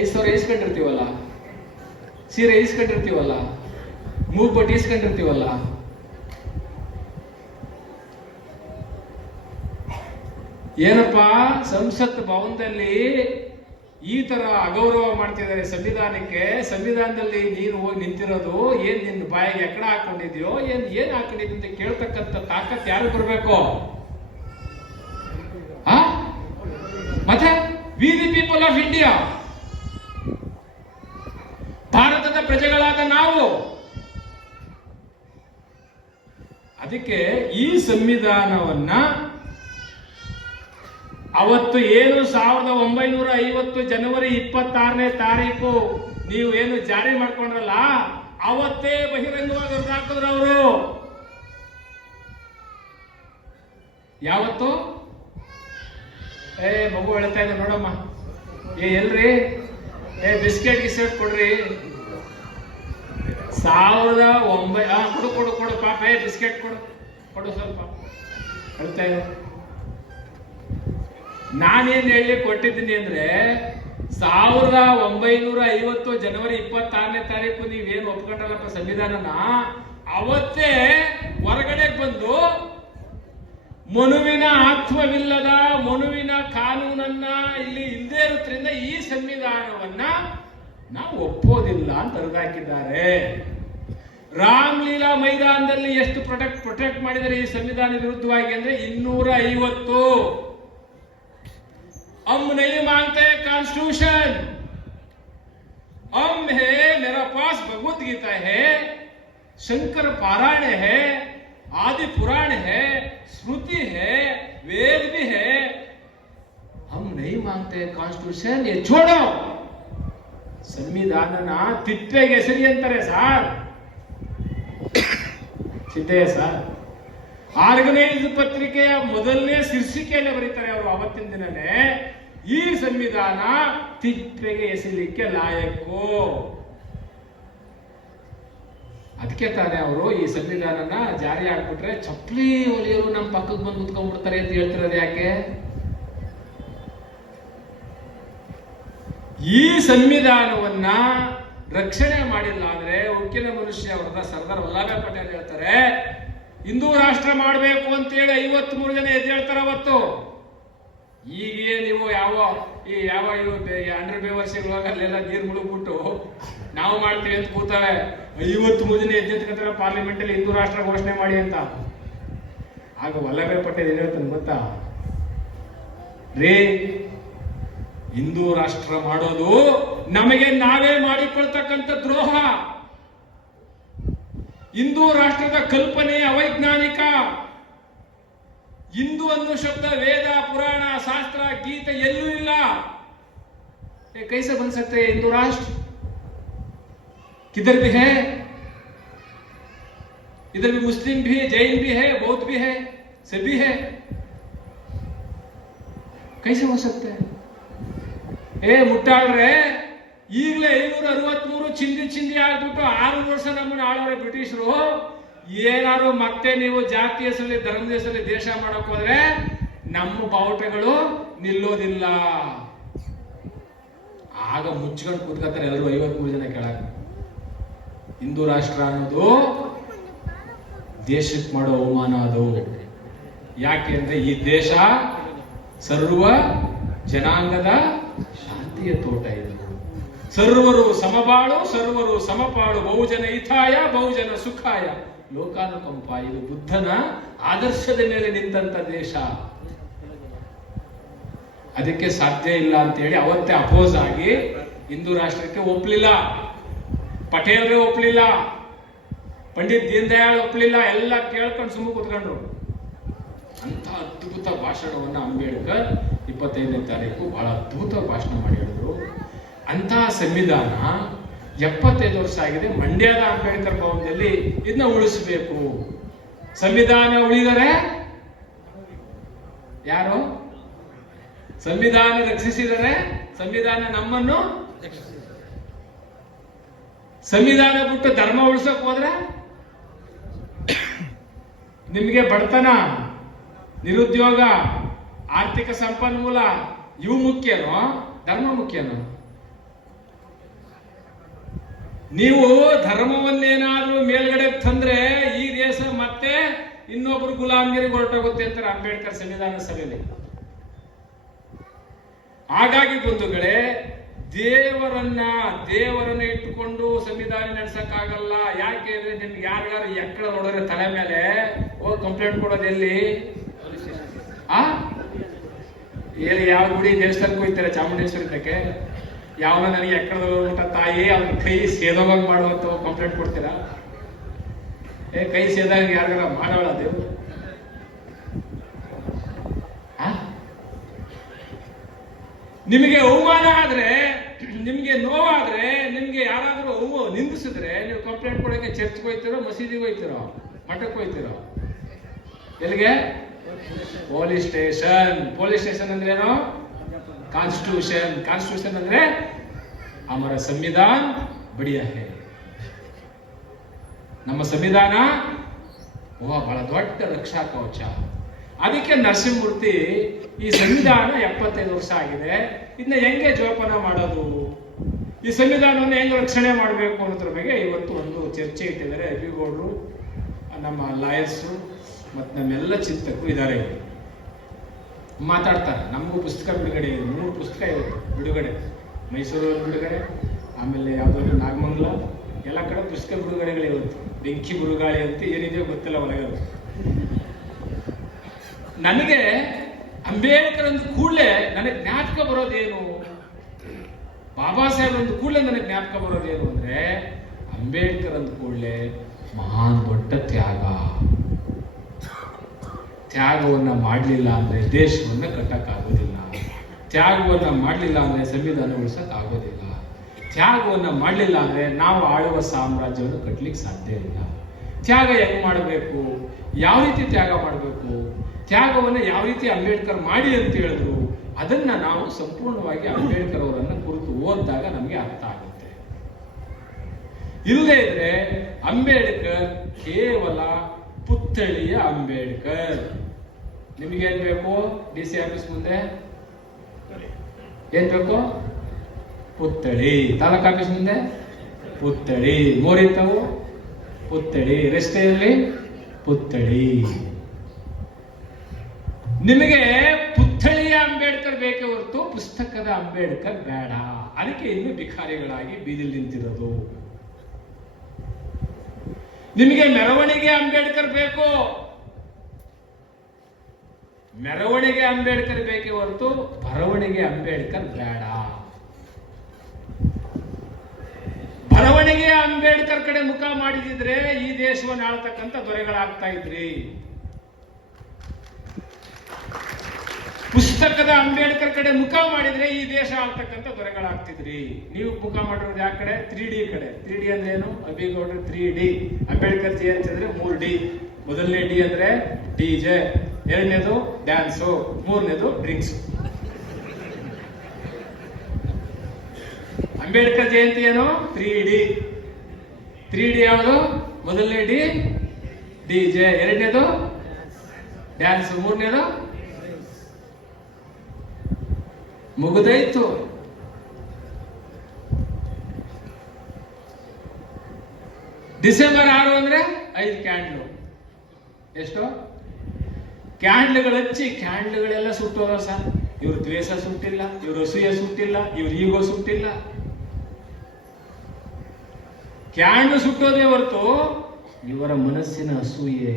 5,000 ಇಸ್ಕೊಂಡಿರ್ತೀವಲ್ಲ, ಸೀರೆ ಇಸ್ಕೊಂಡಿರ್ತೀವಲ್ಲ, ಮೂಗ್ಬಟ್ಟು ಇಸ್ಕೊಂಡಿರ್ತೀವಲ್ಲ. ಏನಪ್ಪಾ ಸಂಸತ್ ಭವನದಲ್ಲಿ ಈ ತರ ಅಗೌರವ ಮಾಡ್ತಿದ್ದಾರೆ ಸಂವಿಧಾನಕ್ಕೆ. ಸಂವಿಧಾನದಲ್ಲಿ ನೀನು ಹೋಗಿ ನಿಂತಿರೋದು ಏನ್, ನಿನ್ನ ಬಾಯಿಗೆ ಎಕಡ ಹಾಕೊಂಡಿದ್ಯೋ, ಏನ್ ಹಾಕೊಂಡಿದ್ಯ ಅಂತ ಕೇಳ್ತಕ್ಕಂಥ ತಾಕತ್ ಯಾರು ಬರಬೇಕು? ಮತ್ತೆ V the people of India, ಭಾರತದ ಪ್ರಜೆಗಳಾದ ನಾವು. ಅದಕ್ಕೆ ಈ ಸಂವಿಧಾನವನ್ನ ಅವತ್ತು ಏನು 1950 ಜನವರಿ 26ನೇ ತಾರೀಕು ನೀವು ಏನು ಜಾರಿ ಮಾಡ್ಕೊಂಡ್ರಲ್ಲ, ಅವತ್ತೇ ಬಹಿರಂಗವಾಗಿ ಹೊರಹಾಕಿದ್ರು ಅವರು. ಯಾವತ್ತು? ಮಗು ಹೇಳ್ತಾ ಇದ್ದ ನೋಡಮ್ಮ, ಎಲ್ರಿ ಬಿಸ್ಕೆಟ್ ಗಿಸ್ಕೆಟ್ ಕೊಡ್ರಿ. 1900 ಕೊಡು ಪಾಪ, ಬಿಸ್ಕೆಟ್ ಕೊಡು ಸ್ವಲ್ಪ ಹೇಳ್ತಾ ಇದ್ದ. ನಾನೇನ್ ಹೇಳಿ ಕೊಟ್ಟಿದ್ದೀನಿ ಅಂದ್ರೆ, 1950 ಜನವರಿ 26ನೇ ತಾರೀಕು ನೀವೇನು ಒಪ್ಕೊಂಡ್ರಲ್ಲಪ್ಪ ಸಂವಿಧಾನನ, ಅವತ್ತೇ ಹೊರಗಡೆ ಬಂದು ಮನುವಿನ ಆತ್ಮವಿಲ್ಲದ ಮನುವಿನ ಕಾನೂನನ್ನ ಇಲ್ಲಿ ಇಲ್ಲದೆ ಇರೋದ್ರಿಂದ ಈ ಸಂವಿಧಾನವನ್ನ ನಾವು ಒಪ್ಪೋದಿಲ್ಲ ಅಂತ ಹರಿದಾಕಿದ್ದಾರೆ. ರಾಮಲೀಲಾ ಮೈದಾನದಲ್ಲಿ ಎಷ್ಟು ಪ್ರೊಟೆಕ್ಟ್ ಮಾಡಿದರೆ ಈ ಸಂವಿಧಾನ ವಿರುದ್ಧವಾಗಿ ಅಂದ್ರೆ 250. हम नहीं मांगते कॉन्स्टिट्यूशन, हम है, मेरा पास भगवत गीता है, शंकर पारायण है, आदि पुराण है, स्मृति है, वेद भी है. हम नहीं मांगते कॉन्स्टिट्यूशन. ये छोड़ो. ಸಂವಿಧಾನನ ತಿಪ್ಪೆಗೆ ಹೆಸರಿ ಅಂತಾರೆ ಸರ್. ಸಿದ್ಧಯ್ಯ ಸರ್ ಆರ್ಗನೈಸ್ಡ್ ಪತ್ರಿಕೆಯ ಮೊದಲನೇ ಶೀರ್ಷಿಕೆಯಲ್ಲೇ ಬರೀತಾರೆ ಅವರು ಅವತ್ತಿನ ದಿನನೇ, ಈ ಸಂವಿಧಾನ ತಿಪ್ಪೆಗೆ ಎಸೆಯಲಿಕ್ಕೆ ಲಾಯಕ್ಕು. ಅದಕ್ಕೆ ತಾನೇ ಅವರು ಈ ಸಂವಿಧಾನನ ಜಾರಿ ಆಗ್ಬಿಟ್ರೆ ಚಪ್ಪಲಿ ಒಲಿಯರು ನಮ್ಮ ಪಕ್ಕಕ್ಕೆ ಬಂದು ಕುತ್ಕೊಂಡ್ಬಿಡ್ತಾರೆ ಅಂತ ಹೇಳ್ತಿರೋದು ಯಾಕೆ? ಈ ಸಂವಿಧಾನವನ್ನ ರಕ್ಷಣೆ ಮಾಡಿಲ್ಲ ಅಂದ್ರೆ, ಉಕ್ಕಿನ ಮನುಷ್ಯ ಅವರದ ಸರ್ದಾರ್ ವಲ್ಲಭಾಯ್ ಪಟೇಲ್ ಹೇಳ್ತಾರೆ, ಹಿಂದೂ ರಾಷ್ಟ್ರ ಮಾಡಬೇಕು ಅಂತೇಳಿ 53 ಜನ ಎದ್ದೇಳ್ತಾರೆ ಅವತ್ತು. ಈಗೇ ನೀವು ಯಾವ ಇವು ಅಂಡರ್ ಬೇವರ್ಸಿಗಳಾಗ ಅಲ್ಲೆಲ್ಲ ನೀರು ಮುಳುಗ್ಬಿಟ್ಟು ನಾವು ಮಾಡ್ತೀವಿ ಅಂತ ಕೂತಾವೆ. 53 ಜನ ಎದ್ದೆತ್ಕಂತಾರೆ ಪಾರ್ಲಿಮೆಂಟ್ ಅಲ್ಲಿ ಹಿಂದೂ ರಾಷ್ಟ್ರ ಘೋಷಣೆ ಮಾಡಿ ಅಂತ. ಆಗ ವಲ್ಲಭಾಯ್ ಪಟೇಲ್ ಏನ್ ಹೇಳ್ತಾನೆ ಗೊತ್ತಾ, ರೇ ಹಿಂದೂ ರಾಷ್ಟ್ರ ಮಾಡೋದು ನಮಗೆ ನಾವೇ ಮಾಡಿಕೊಳ್ತಕ್ಕಂಥ ದ್ರೋಹ. ಹಿಂದೂ ರಾಷ್ಟ್ರದ ಕಲ್ಪನೆ ಅವೈಜ್ಞಾನಿಕ. ಹಿಂದೂ ಅನ್ನೋ ಶಬ್ದ ವೇದ, ಪುರಾಣ, ಶಾಸ್ತ್ರ, ಗೀತೆ ಎಲ್ಲೂ ಇಲ್ಲ. कैसे बन सकते हैं हिंदू राष्ट्र? किधर भी है, इधर भी मुस्लिम भी है, जैन भी है, बौद्ध भी है, सभी है. कैसे हो सकते हैं? ಮುಟ್ಟಾಳ್ರೆ, ಈಗಲೇ 563 ಚಿಂದಿ ಆಗ್ಬಿಟ್ಟು 6 ವರ್ಷ ನಮ್ಮನ್ನು ಆಳವ್ರೆ ಬ್ರಿಟಿಷರು. ಏನಾದ್ರು ಮತ್ತೆ ನೀವು ಜಾತಿ ಹೆಸರಲ್ಲಿ, ಧರ್ಮದ ಹೆಸರಲ್ಲಿ ದೇಶ ಮಾಡಕ್ ಹೋದ್ರೆ ನಮ್ಮ ಬಾವುಟಗಳು ನಿಲ್ಲೋದಿಲ್ಲ. ಆಗ ಮುಚ್ಕೊಂಡು ಕೂತ್ಕೊತಾರೆ ಎಲ್ಲರೂ 53 ಜನ ಕೆಳಗೆ. ಹಿಂದೂ ರಾಷ್ಟ್ರ ಅನ್ನೋದು ದೇಶಕ್ಕೆ ಮಾಡೋ ಅವಮಾನ ಅದು. ಯಾಕೆ ಅಂದ್ರೆ ಈ ದೇಶ ಸರ್ವ ಜನಾಂಗದ ಶಾಂತಿಯ ತೋಟ ಇದು. ಸರ್ವರು ಸಮಬಾಳು, ಸರ್ವರು ಸಮಪಾಳು, ಬಹುಜನ ಹಿತಾಯ, ಬಹುಜನ ಸುಖಾಯ, ಲೋಕಾನುಕಂಪ. ಇದು ಬುದ್ಧನ ಆದರ್ಶದ ಮೇಲೆ ನಿಂತ ದೇಶ. ಅದಕ್ಕೆ ಸಾಧ್ಯ ಇಲ್ಲ ಅಂತ ಹೇಳಿ ಅವತ್ತೇ ಅಪೋಸ್ ಆಗಿ ಹಿಂದೂ ರಾಷ್ಟ್ರಕ್ಕೆ ಒಪ್ಪಲಿಲ್ಲ. ಪಟೇಲ್ರೇ ಒಪ್ಪಲಿಲ್ಲ, ಪಂಡಿತ್ ದೀನ್ ದಯಾಳ್ ಒಪ್ಪಲಿಲ್ಲ. ಎಲ್ಲ ಕೇಳ್ಕೊಂಡು ಸುಮ್ಮನೆ ಕೂತ್ಕೊಂಡ್ರು. ಅಂತ ಅದ್ಭುತ ಭಾಷಣವನ್ನ ಅಂಬೇಡ್ಕರ್ 25ನೇ ತಾರೀಕು ಬಹಳ ಅದ್ಭುತ ಭಾಷಣ ಮಾಡಿ ಹೇಳಿದ್ರು. ಅಂತ ಸಂವಿಧಾನ 75 ವರ್ಷ ಆಗಿದೆ. ಮಂಡ್ಯದ ಅಂಬೇಡ್ಕರ್ ಭವನದಲ್ಲಿ ಇದನ್ನ ಉಳಿಸಬೇಕು. ಸಂವಿಧಾನ ಉಳಿದರೆ ಯಾರು? ಸಂವಿಧಾನ ರಕ್ಷಿಸಿದರೆ ಸಂವಿಧಾನ ನಮ್ಮನ್ನು, ಸಂವಿಧಾನ ಬಿಟ್ಟು ಧರ್ಮ ಉಳಿಸಕ್ ಹೋದ್ರೆ ನಿಮಗೆ ಬಡತನ, ನಿರುದ್ಯೋಗ, ಆರ್ಥಿಕ ಸಂಪನ್ಮೂಲ ಇವು ಮುಖ್ಯನೋ ಧರ್ಮ ಮುಖ್ಯನೋ? ನೀವು ಧರ್ಮವನ್ನೇನಾದ್ರೂ ಮೇಲ್ಗಡೆ ತಂದ್ರೆ ಈ ದೇಶ ಮತ್ತೆ ಇನ್ನೊಬ್ರು ಗುಲಾಮಗಿರಿ ಹೊರಟೋಗುತ್ತೆ ಅಂತಾರೆ ಅಂಬೇಡ್ಕರ್ ಸಂವಿಧಾನ ಸಭೆಯಲ್ಲಿ. ಹಾಗಾಗಿ ಬಂಧುಗಳೇ, ದೇವರನ್ನ ಇಟ್ಟುಕೊಂಡು ಸಂವಿಧಾನ ನಡೆಸಕ್ಕಾಗಲ್ಲ. ಯಾಕೆ ಅಂದ್ರೆ ನಿಮ್ಗೆ ಯಾರ್ಯಾರು ಎಕ್ಕಡ ನೋಡಿದ್ರೆ ತಲೆ ಮೇಲೆ ಹೋಗಿ ಕಂಪ್ಲೇಂಟ್ ಕೊಡೋದು ಎಲ್ಲಿ? ಯಾವ ಗುಡಿ ದೇವಸ್ಥಾನಕ್ಕೆ ಹೋಗ್ತಾರೆ ಚಾಮುಂಡೇಶ್ವರಿ ತಕ್ಕೆ, ಯಾವನ ನನಗೆ ಎಕ್ಕಡದ ತಾಯಿ ಅವ್ನ ಕೈ ಸೇದೋವಾಗ ಮಾಡುವಂತ ಕಂಪ್ಲೇಂಟ್ ಕೊಡ್ತೀರಾ? ಕೈ ಸೇದಾಗ ಯಾರಿಗಾರ ಮಾಡೋಳ ದೇವ್ರು? ನಿಮಗೆ ಅವಮಾನ ಆದ್ರೆ, ನಿಮ್ಗೆ ನೋವಾದ್ರೆ, ನಿಮ್ಗೆ ಯಾರಾದ್ರೂ ನಿಂದಿಸಿದ್ರೆ ನೀವು ಕಂಪ್ಲೇಂಟ್ ಕೊಡೋಕೆ ಚರ್ಚ್ಗೆ ಹೋಗ್ತಿರೋ, ಮಸೀದಿಗೆ ಹೋಗ್ತಿರೋ, ಮಠಕ್ಕೆ ಹೋಗ್ತಿರೋ? ಎಲ್ಲಿಗೆ? Police station. ಪೊಲೀಸ್ ಸ್ಟೇಷನ್ ಅಂದ್ರೆ ಏನು? ಕಾನ್ಸ್ಟಿಟ್ಯೂಷನ್ ಅಂದ್ರೆ ಹಮಾರ ಸಂವಿಧಾನ ಬಡಿಯ ಹೇ. ನಮ್ಮ ಸಂವಿಧಾನ ಬಹಳ ದೊಡ್ಡ ರಕ್ಷಾ ಕವಚ. ಅದಕ್ಕೆ ನರಸಿಂಹಮೂರ್ತಿ ಈ ಸಂವಿಧಾನ 75 ವರ್ಷ ಆಗಿದೆ, ಇದನ್ನ ಹೆಂಗೆ ಜೋಪಾನ ಮಾಡೋದು, ಈ ಸಂವಿಧಾನವನ್ನು ಹೆಂಗೆ ರಕ್ಷಣೆ ಮಾಡಬೇಕು ಅನ್ನೋದ್ರ ಬಗ್ಗೆ ಇವತ್ತು ಒಂದು ಚರ್ಚೆ ಇಟ್ಟಿದ್ದಾರೆ. ಅಭಿಗೌಡರು, ನಮ್ಮ ಲಾಯರ್ಸು ಮತ್ತು ನಮ್ಮೆಲ್ಲ ಚಿಂತಕರು ಇದ್ದಾರೆ, ಮಾತಾಡ್ತಾರೆ. ನಮಗೂ ಪುಸ್ತಕ ಬಿಡುಗಡೆ ಇದೆ, 3 ಪುಸ್ತಕ ಇವತ್ತು ಬಿಡುಗಡೆ. ಮೈಸೂರಲ್ಲಿ ಬಿಡುಗಡೆ, ಆಮೇಲೆ ಯಾವುದಾದ್ರು ನಾಗಮಂಗಲ, ಎಲ್ಲ ಕಡೆ ಪುಸ್ತಕ ಬಿಡುಗಡೆಗಳು ಇವತ್ತು. ಬೆಂಕಿ ಬಿರುಗಾಳಿ ಅಂತ ಏನಿದೆಯೋ ಗೊತ್ತಿಲ್ಲ ಒಳಗೆ. ನನಗೆ ಅಂಬೇಡ್ಕರ್ ಅಂದ ಕೂಡಲೇ ನನಗೆ ಜ್ಞಾಪಕ ಬರೋದೇನು, ಬಾಬಾ ಸಾಹೇಬ್ ಅಂದ ಕೂಡಲೇ ನನಗೆ ಜ್ಞಾಪಕ ಬರೋದೇನು ಅಂದ್ರೆ, ಅಂಬೇಡ್ಕರ್ ಅಂದ ಕೂಡಲೇ ಮಹಾನ್ ದೊಡ್ಡ ತ್ಯಾಗವನ್ನ ಮಾಡಲಿಲ್ಲ ಅಂದ್ರೆ ದೇಶವನ್ನ ಕಟ್ಟಕ್ಕಾಗೋದಿಲ್ಲ. ತ್ಯಾಗವನ್ನ ಮಾಡಲಿಲ್ಲ ಅಂದ್ರೆ ಸಂವಿಧಾನ ಉಳಿಸಕ್ ಆಗೋದಿಲ್ಲ. ತ್ಯಾಗವನ್ನ ಮಾಡಲಿಲ್ಲ ಅಂದ್ರೆ ನಾವು ಆಳುವ ಸಾಮ್ರಾಜ್ಯವನ್ನು ಕಟ್ಟಲಿಕ್ಕೆ ಸಾಧ್ಯ ಇಲ್ಲ. ತ್ಯಾಗ ಹೆಂಗ್ ಮಾಡಬೇಕು, ಯಾವ ರೀತಿ ತ್ಯಾಗ ಮಾಡಬೇಕು, ತ್ಯಾಗವನ್ನು ಯಾವ ರೀತಿ ಅಂಬೇಡ್ಕರ್ ಮಾಡಿ ಅಂತ ಹೇಳಿದ್ರು, ಅದನ್ನ ನಾವು ಸಂಪೂರ್ಣವಾಗಿ ಅಂಬೇಡ್ಕರ್ ಅವರನ್ನ ಕುರಿತು ಓದಿದಾಗ ನಮಗೆ ಅರ್ಥ ಆಗುತ್ತೆ. ಇಲ್ಲದೇ ಇದ್ರೆ ಅಂಬೇಡ್ಕರ್ ಕೇವಲ ಪುತ್ಥಳಿಯ ಅಂಬೇಡ್ಕರ್. ನಿಮಗೇನ್ ಬೇಕು? DC ಆಫೀಸ್ ಮುಂದೆ ಏನ್ ಬೇಕು? ಪುತ್ಥಳಿ. ತಾಲೂಕ್ ಆಫೀಸ್ ಮುಂದೆ ಪುತ್ಥಳಿ. ಮೋರಿತಾವು ಪುತ್ಥಳಿ. ರಸ್ತೆಯಲ್ಲಿ ಪುತ್ಥಳಿ. ನಿಮಗೆ ಪುತ್ಥಳಿಯ ಅಂಬೇಡ್ಕರ್ ಪುಸ್ತಕದ ಅಂಬೇಡ್ಕರ್ ಬೇಡ, ಅದಕ್ಕೆ ಇನ್ನು ಭಿಕಾರಿಗಳಾಗಿ ಬೀದಿಲಿ ನಿಂತಿರೋದು. ನಿಮಗೆ ಮೆರವಣಿಗೆ ಅಂಬೇಡ್ಕರ್ ಬೇಕು, ಮೆರವಣಿಗೆ ಅಂಬೇಡ್ಕರ್ ಬೇಕೇ ಹೊರತು ಬರವಣಿಗೆ ಅಂಬೇಡ್ಕರ್ ಬೇಡ. ಬರವಣಿಗೆ ಅಂಬೇಡ್ಕರ್ ಕಡೆ ಮುಖ ಮಾಡಿದಿದ್ರೆ ಈ ದೇಶವನ್ನು ಆಳ್ತಕ್ಕಂಥ ದೊರೆಗಳಾಗ್ತಾ ಇದ್ರಿ. ಪುಸ್ತಕದ ಅಂಬೇಡ್ಕರ್ ಕಡೆ ಮುಖ ಮಾಡಿದ್ರೆ ಈ ದೇಶ ಆಳ್ತಕ್ಕಂಥ ದೊರೆಗಳಾಗ್ತಿದ್ರಿ. ನೀವು ಮುಖ ಮಾಡಿರೋದು ಯಾವ ಕಡೆ? 3D ಕಡೆ. 3D ಅಂದ್ರೆ ಏನು? ಅಭಿಗೌಡ್ರು 3D, ಅಂಬೇಡ್ಕರ್ ಜಿ ಅಂತಂದ್ರೆ 3D. ಮೊದಲನೇ ಡಿ ಅಂದ್ರೆ DJ, ಎರಡನೇದು ಡ್ಯಾನ್ಸು, ಮೂರನೇದು ಡ್ರಿಂಕ್ಸ್. ಅಂಬೇಡ್ಕರ್ ಜಯಂತಿ ಏನು? 3D. 3D ಯಾವುದು? ಮೊದಲನೇ ಡಿ DJ, ಎರಡನೇದು ಡ್ಯಾನ್ಸ್, ಮೂರನೇದು ಮುಗಿದೈತು. ಡಿಸೆಂಬರ್ 6 ಅಂದ್ರೆ 5 ಕ್ಯಾಂಡ್ಲು. ಎಷ್ಟು ಕ್ಯಾಂಡ್ಲ್ಗಳು ಹಚ್ಚಿ ಕ್ಯಾಂಡ್ಲ್ಗಳೆಲ್ಲ ಸುಟ್ಟೋದ ಸರ್. ಇವ್ರ ದ್ವೇಷ ಸುಟ್ಟಿಲ್ಲ, ಇವ್ರ ಅಸೂಯೆ ಸುಟ್ಟಿಲ್ಲ, ಇವ್ರ ಈಗೋ ಸುಟ್ಟಿಲ್ಲ. ಕ್ಯಾಂಡ್ಲು ಸುಟ್ಟೋದೇ ಹೊರತು ಇವರ ಮನಸ್ಸಿನ ಅಸೂಯೆ,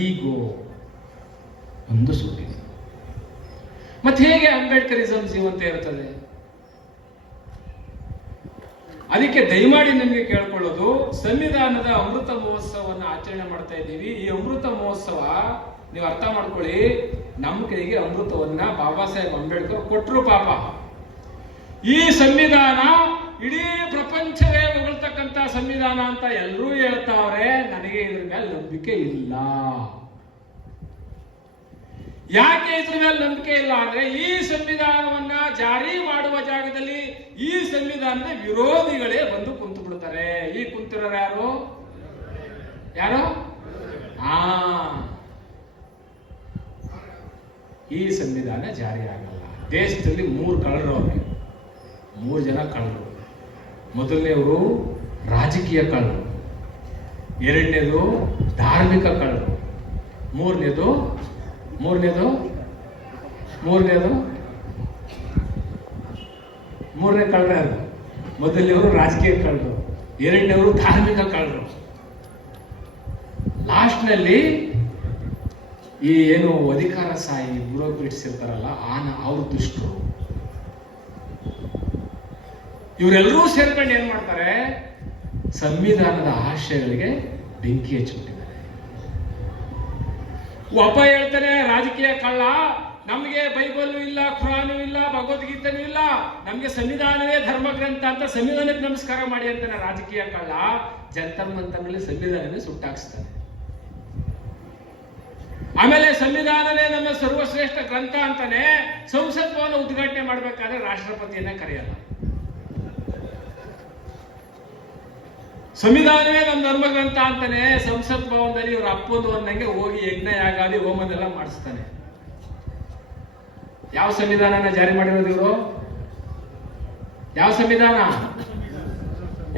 ಈಗೋ ಒಂದು ಸುಟ್ಟಿಲ್ಲ. ಮತ್ತೆ ಹೇಗೆ ಅಂಬೇಡ್ಕರಿಸಂ ಜೀವಂತ ಇರ್ತದೆ? ಅದಕ್ಕೆ ದಯಮಾಡಿ ನಿಮಗೆ ಕೇಳ್ಕೊಳ್ಳೋದು, ಸಂವಿಧಾನದ ಅಮೃತ ಮಹೋತ್ಸವವನ್ನು ಆಚರಣೆ ಮಾಡ್ತಾ ಇದ್ದೀವಿ. ಈ ಅಮೃತ ಮಹೋತ್ಸವ ನೀವು ಅರ್ಥ ಮಾಡ್ಕೊಳ್ಳಿ, ನಮ್ಮ ಕೈಗೆ ಅಮೃತವನ್ನ ಬಾಬಾ ಸಾಹೇಬ್ ಅಂಬೇಡ್ಕರ್ ಕೊಟ್ಟರು. ಪಾಪ ಈ ಸಂವಿಧಾನ ಇಡೀ ಪ್ರಪಂಚವೇ ಹೊಗಳ್ತಕ್ಕಂಥ ಸಂವಿಧಾನ ಅಂತ ಎಲ್ಲರೂ ಹೇಳ್ತಾವ್ರೆ. ನನಗೆ ಇದ್ರ ಮೇಲೆ ನಂಬಿಕೆ ಇಲ್ಲ. ಯಾಕೆ ಇದ್ರ ಮೇಲೆ ನಂಬಿಕೆ ಇಲ್ಲ ಅಂದ್ರೆ, ಈ ಸಂವಿಧಾನವನ್ನ ಜಾರಿ ಮಾಡುವ ಜಾಗದಲ್ಲಿ ಈ ಸಂವಿಧಾನದ ವಿರೋಧಿಗಳೇ ಬಂದು ಕುಂತು ಬಿಡ್ತಾರೆ. ಈ ಕುಂತಿರೋರು ಯಾರು? ಯಾರು? ಈ ಸಂವಿಧಾನ ಜಾರಿ ಆಗಲ್ಲ. ದೇಶದಲ್ಲಿ 3 ಕಳ್ಳರು ಅವ್ರೆ, 3 ಜನ ಕಳ್ಳರು. ಮೊದಲನೇವರು ರಾಜಕೀಯ ಕಳ್ಳರು, ಎರಡನೇದು ಧಾರ್ಮಿಕ ಕಳ್ಳರು, ಮೂರನೇ ಕಳ್ಳರು ಯಾರು? ಮೊದಲನೇವರು ರಾಜಕೀಯ ಕಳ್ಳರು, ಎರಡನೇವರು ಧಾರ್ಮಿಕ ಕಳ್ಳರು, ಲಾಸ್ಟ್ ನಲ್ಲಿ ಈ ಏನು ಅಧಿಕಾರಶಾಹಿ ಬ್ಯೂರೋಕ್ರೇಟ್ಸ್ ಇರ್ತಾರಲ್ಲ, ಅವ್ರ ದುಷ್ಟರು. ಇವರೆಲ್ಲರೂ ಸೇರ್ಕೊಂಡು ಏನ್ ಮಾಡ್ತಾರೆ? ಸಂವಿಧಾನದ ಆಶಯಗಳಿಗೆ ಬೆಂಕಿ ಹಚ್ಚಿಬಿಟ್ಟಿದ್ದಾರೆ. ಒಬ್ಬ ಹೇಳ್ತಾನೆ ರಾಜಕೀಯ ಕಳ್ಳ, ನಮಗೆ ಬೈಬಲ್ ಇಲ್ಲ, ಖುರಾನು ಇಲ್ಲ, ಭಗವದ್ಗೀತೆನೂ ಇಲ್ಲ, ನಮ್ಗೆ ಸಂವಿಧಾನವೇ ಧರ್ಮ ಗ್ರಂಥ ಅಂತ ಸಂವಿಧಾನಕ್ಕೆ ನಮಸ್ಕಾರ ಮಾಡಿ ಅಂತಾನೆ ರಾಜಕೀಯ ಕಳ್ಳ. ಜಂತರ್ ಮಂತರ್ನಲ್ಲಿ ಸಂವಿಧಾನವೇ ಸುಟ್ಟಾಕ್ಸ್ತಾನೆ. ಆಮೇಲೆ ಸಂವಿಧಾನವೇ ನಮ್ಮ ಸರ್ವಶ್ರೇಷ್ಠ ಗ್ರಂಥ ಅಂತಾನೆ ಸಂಸತ್ ಭವನ ಉದ್ಘಾಟನೆ ಮಾಡ್ಬೇಕಾದ್ರೆ ರಾಷ್ಟ್ರಪತಿಯನ್ನ ಕರೆಯಲ್ಲ. ಸಂವಿಧಾನವೇ ನಮ್ಮ ಧರ್ಮ ಗ್ರಂಥ ಅಂತಾನೆ ಸಂಸತ್ ಭವನದಲ್ಲಿ ಇವ್ರ ಅಪ್ಪಂದು ಅಂದಂಗೆ ಹೋಗಿ ಯಜ್ಞ ಯಾಗಾದಿ ಹೋಮದೆಲ್ಲ ಮಾಡಿಸ್ತಾನೆ. ಯಾವ ಸಂವಿಧಾನನ ಜಾರಿ ಮಾಡಿರೋದು ಇವರು? ಯಾವ ಸಂವಿಧಾನ?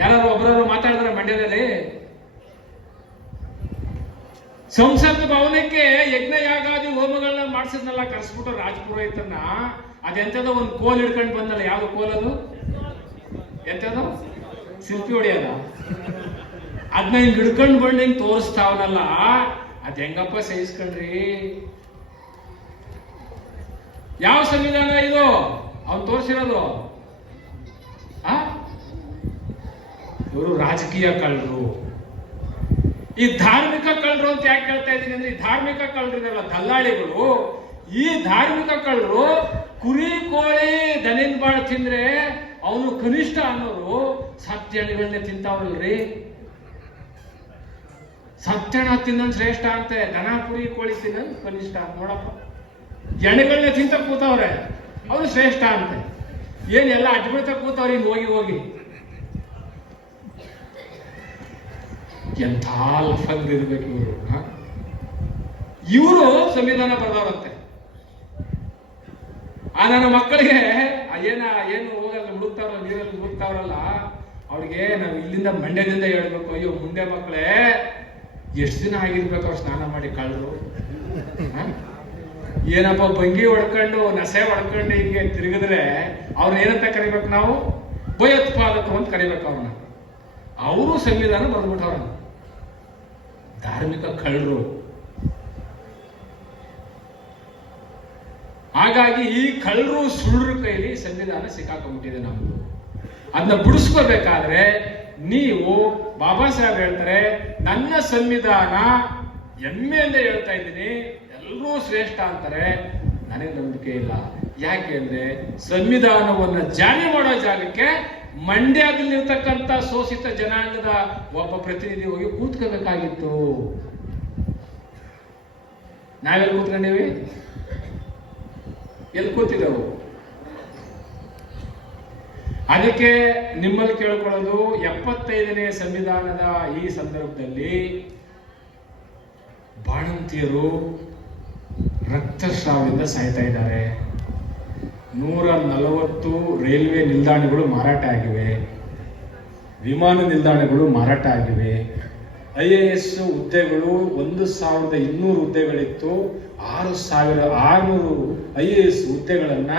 ಯಾರು ಒಬ್ಬರವರು ಮಾತಾಡಿದ್ರೆ ಮಂಡ್ಯದಲ್ಲಿ? ಸಂಸತ್ ಭವನಕ್ಕೆ ಯಜ್ಞ ಯಾಗಾದಿ ಹೋಮಗಳನ್ನ ಮಾಡಿಸಿದ್ನಲ್ಲ, ಕರೆಸ್ಬಿಟ್ಟು ರಾಜಪುರೋಹಿತನ್ನ. ಅದೆಂತದ ಒಂದು ಕೋಲ್ ಹಿಡ್ಕೊಂಡು ಬಂದಲ್ಲ, ಯಾವ್ದು ಕೋಲದು? ಎಂತದು? ಶಿಲ್ಪಿ ಹೊಡೆಯಲ್ಲ, ಅದನ್ನ ಹಿಂಗ್ ಹಿಡ್ಕೊಂಡು ಬಂದು ಹಿಂಗ್ ತೋರಿಸ್ತಾವನಲ್ಲ, ಅದ್ ಹೆಂಗಪ್ಪ ಸಹಿಸ್ಕೊಂಡ್ರಿ? ಯಾವ ಸಂವಿಧಾನ ಇದು ಅವ್ನು ತೋರಿಸಿರೋದು? ಇವರು ರಾಜಕೀಯ ಕಳ್ಳರು. ಈ ಧಾರ್ಮಿಕ ಕಳ್ಳರು ಅಂತ ಯಾಕೆ ಹೇಳ್ತಾ ಇದ್ದೀನಿ ಅಂದ್ರೆ, ಈ ಧಾರ್ಮಿಕ ಕಳ್ಳರಿರಲ್ಲ ದಲ್ಲಾಳಿಗಳು. ಈ ಧಾರ್ಮಿಕ ಕಳ್ಳರು ಕುರಿ ಕೋಳಿ ದನಿನ್ ಬಾಳ ತಿಂದ್ರೆ ಅವನು ಕನಿಷ್ಠ ಅನ್ನೋರು ಸತ್ಯಣಗಳನ್ನೇ ತಿಂತಾವಲ್ರಿ. ಸತ್ಯಣ ತಿನ್ನೋದು ಶ್ರೇಷ್ಠ ಅಂತೆ, ದನ ಕುರಿ ಕೋಳಿ ತಿನ್ನೋದು ಕನಿಷ್ಠ. ನೋಡಪ್ಪ, ಎಣೆಗಳನ್ನ ತಿಂತ ಕೂತವ್ರೆ, ಅವ್ರು ಶ್ರೇಷ್ಠ ಅಂತೆ. ಏನೆಲ್ಲ ಅಡ್ಬಿಡ್ತಾ ಕೂತವ್ರಿ ಹೋಗಿ ಹೋಗಿ. ಎಂಥ ಲಫಂಗ್ರು ಇರ್ಬೇಕು ಇವರು. ಇವರು ಸಂವಿಧಾನ ಬರೆದವರಂತೆ. ನನ್ನ ಮಕ್ಕಳಿಗೆ ಏನು ಹೋಗಲ್ಲ, ಮುಳುಗ್ತಾವ್ರಲ್ಲ, ನೀರಲ್ಲಿ ಮುಳುಗ್ತಾವ್ರಲ್ಲ, ಅವ್ರಿಗೆ ನಾವು ಇಲ್ಲಿಂದ ಮಂಡ್ಯದಿಂದ ಹೇಳ್ಬೇಕು, ಅಯ್ಯೋ ಮುಂಡೆ ಮಕ್ಕಳೇ, ಎಷ್ಟು ದಿನ ಆಗಿರ್ಬೇಕು ಅವ್ರು ಸ್ನಾನ ಮಾಡಿ ಕಳ್ಳರು. ಏನಪ್ಪ ಭಂಗಿ ಹೊಡ್ಕೊಂಡು ನಸೆ ಹೊಡ್ಕೊಂಡು ಹಿಂಗೆ ತಿರುಗಿದ್ರೆ ಅವ್ರನ್ನ ಏನಂತ ಕರಿಬೇಕು ನಾವು? ಭಯೋತ್ಪಾದಕರು ಅಂತ ಕರಿಬೇಕು ಅವ್ರನ್ನ. ಅವರು ಸಂವಿಧಾನ ಬರೆದ್ಬಿಟ್ಟವ್ರ, ಧಾರ್ಮಿಕ ಕಳ್ಳರು. ಹಾಗಾಗಿ ಈ ಕಳ್ಳರು ಸುಳ್ಳರ ಕೈಲಿ ಸಂವಿಧಾನ ಸಿಕ್ಕಾಕೊಂಡ್ಬಿಟ್ಟಿದೆ ನಮ್ದು. ಅದನ್ನ ಬಿಡಿಸ್ಕೋಬೇಕಾದ್ರೆ ನೀವು, ಬಾಬಾ ಸಾಹೇಬ್ ಹೇಳ್ತಾರೆ, ನನ್ನ ಸಂವಿಧಾನ ಹೆಮ್ಮೆಯಿಂದ ಹೇಳ್ತಾ ಇದ್ದೀನಿ, ಎಲ್ಲರೂ ಶ್ರೇಷ್ಠ ಅಂತಾರೆ, ನನಗೆ ನಂಬಿಕೆ ಇಲ್ಲ. ಯಾಕೆ ಅಂದ್ರೆ ಸಂವಿಧಾನವನ್ನ ಜಾರಿ ಮಾಡೋ ಜಾಗಕ್ಕೆ ಮಂಡ್ಯದಲ್ಲಿರ್ತಕ್ಕಂಥ ಶೋಷಿತ ಜನಾಂಗದ ಒಬ್ಬ ಪ್ರತಿನಿಧಿ ಹೋಗಿ ಕೂತ್ಕೋಬೇಕಾಗಿತ್ತು. ನಾವೆಲ್ಲಿ ಕೂತ್ಕೊಂಡೇವಿ? ಎಲ್ಲಿ ಕೂತಿದ್ದವು? ಅದಕ್ಕೆ ನಿಮ್ಮಲ್ಲಿ ಕೇಳ್ಕೊಳ್ಳೋದು, 75ನೇ ಸಂವಿಧಾನದ ಈ ಸಂದರ್ಭದಲ್ಲಿ ಬಾಣಂತಿಯರು ರಕ್ತಸ್ರಾವದಿಂದ ಸಾಯ್ತಾ ಇದ್ದಾರೆ. 140 ರೈಲ್ವೆ ನಿಲ್ದಾಣಗಳು ಮಾರಾಟ ಆಗಿವೆ, ವಿಮಾನ ನಿಲ್ದಾಣಗಳು ಮಾರಾಟ ಆಗಿವೆ. IAS ಹುದ್ದೆಗಳು 1200 ಹುದ್ದೆಗಳಿತ್ತು. 6600 IAS ಹುದ್ದೆಗಳನ್ನ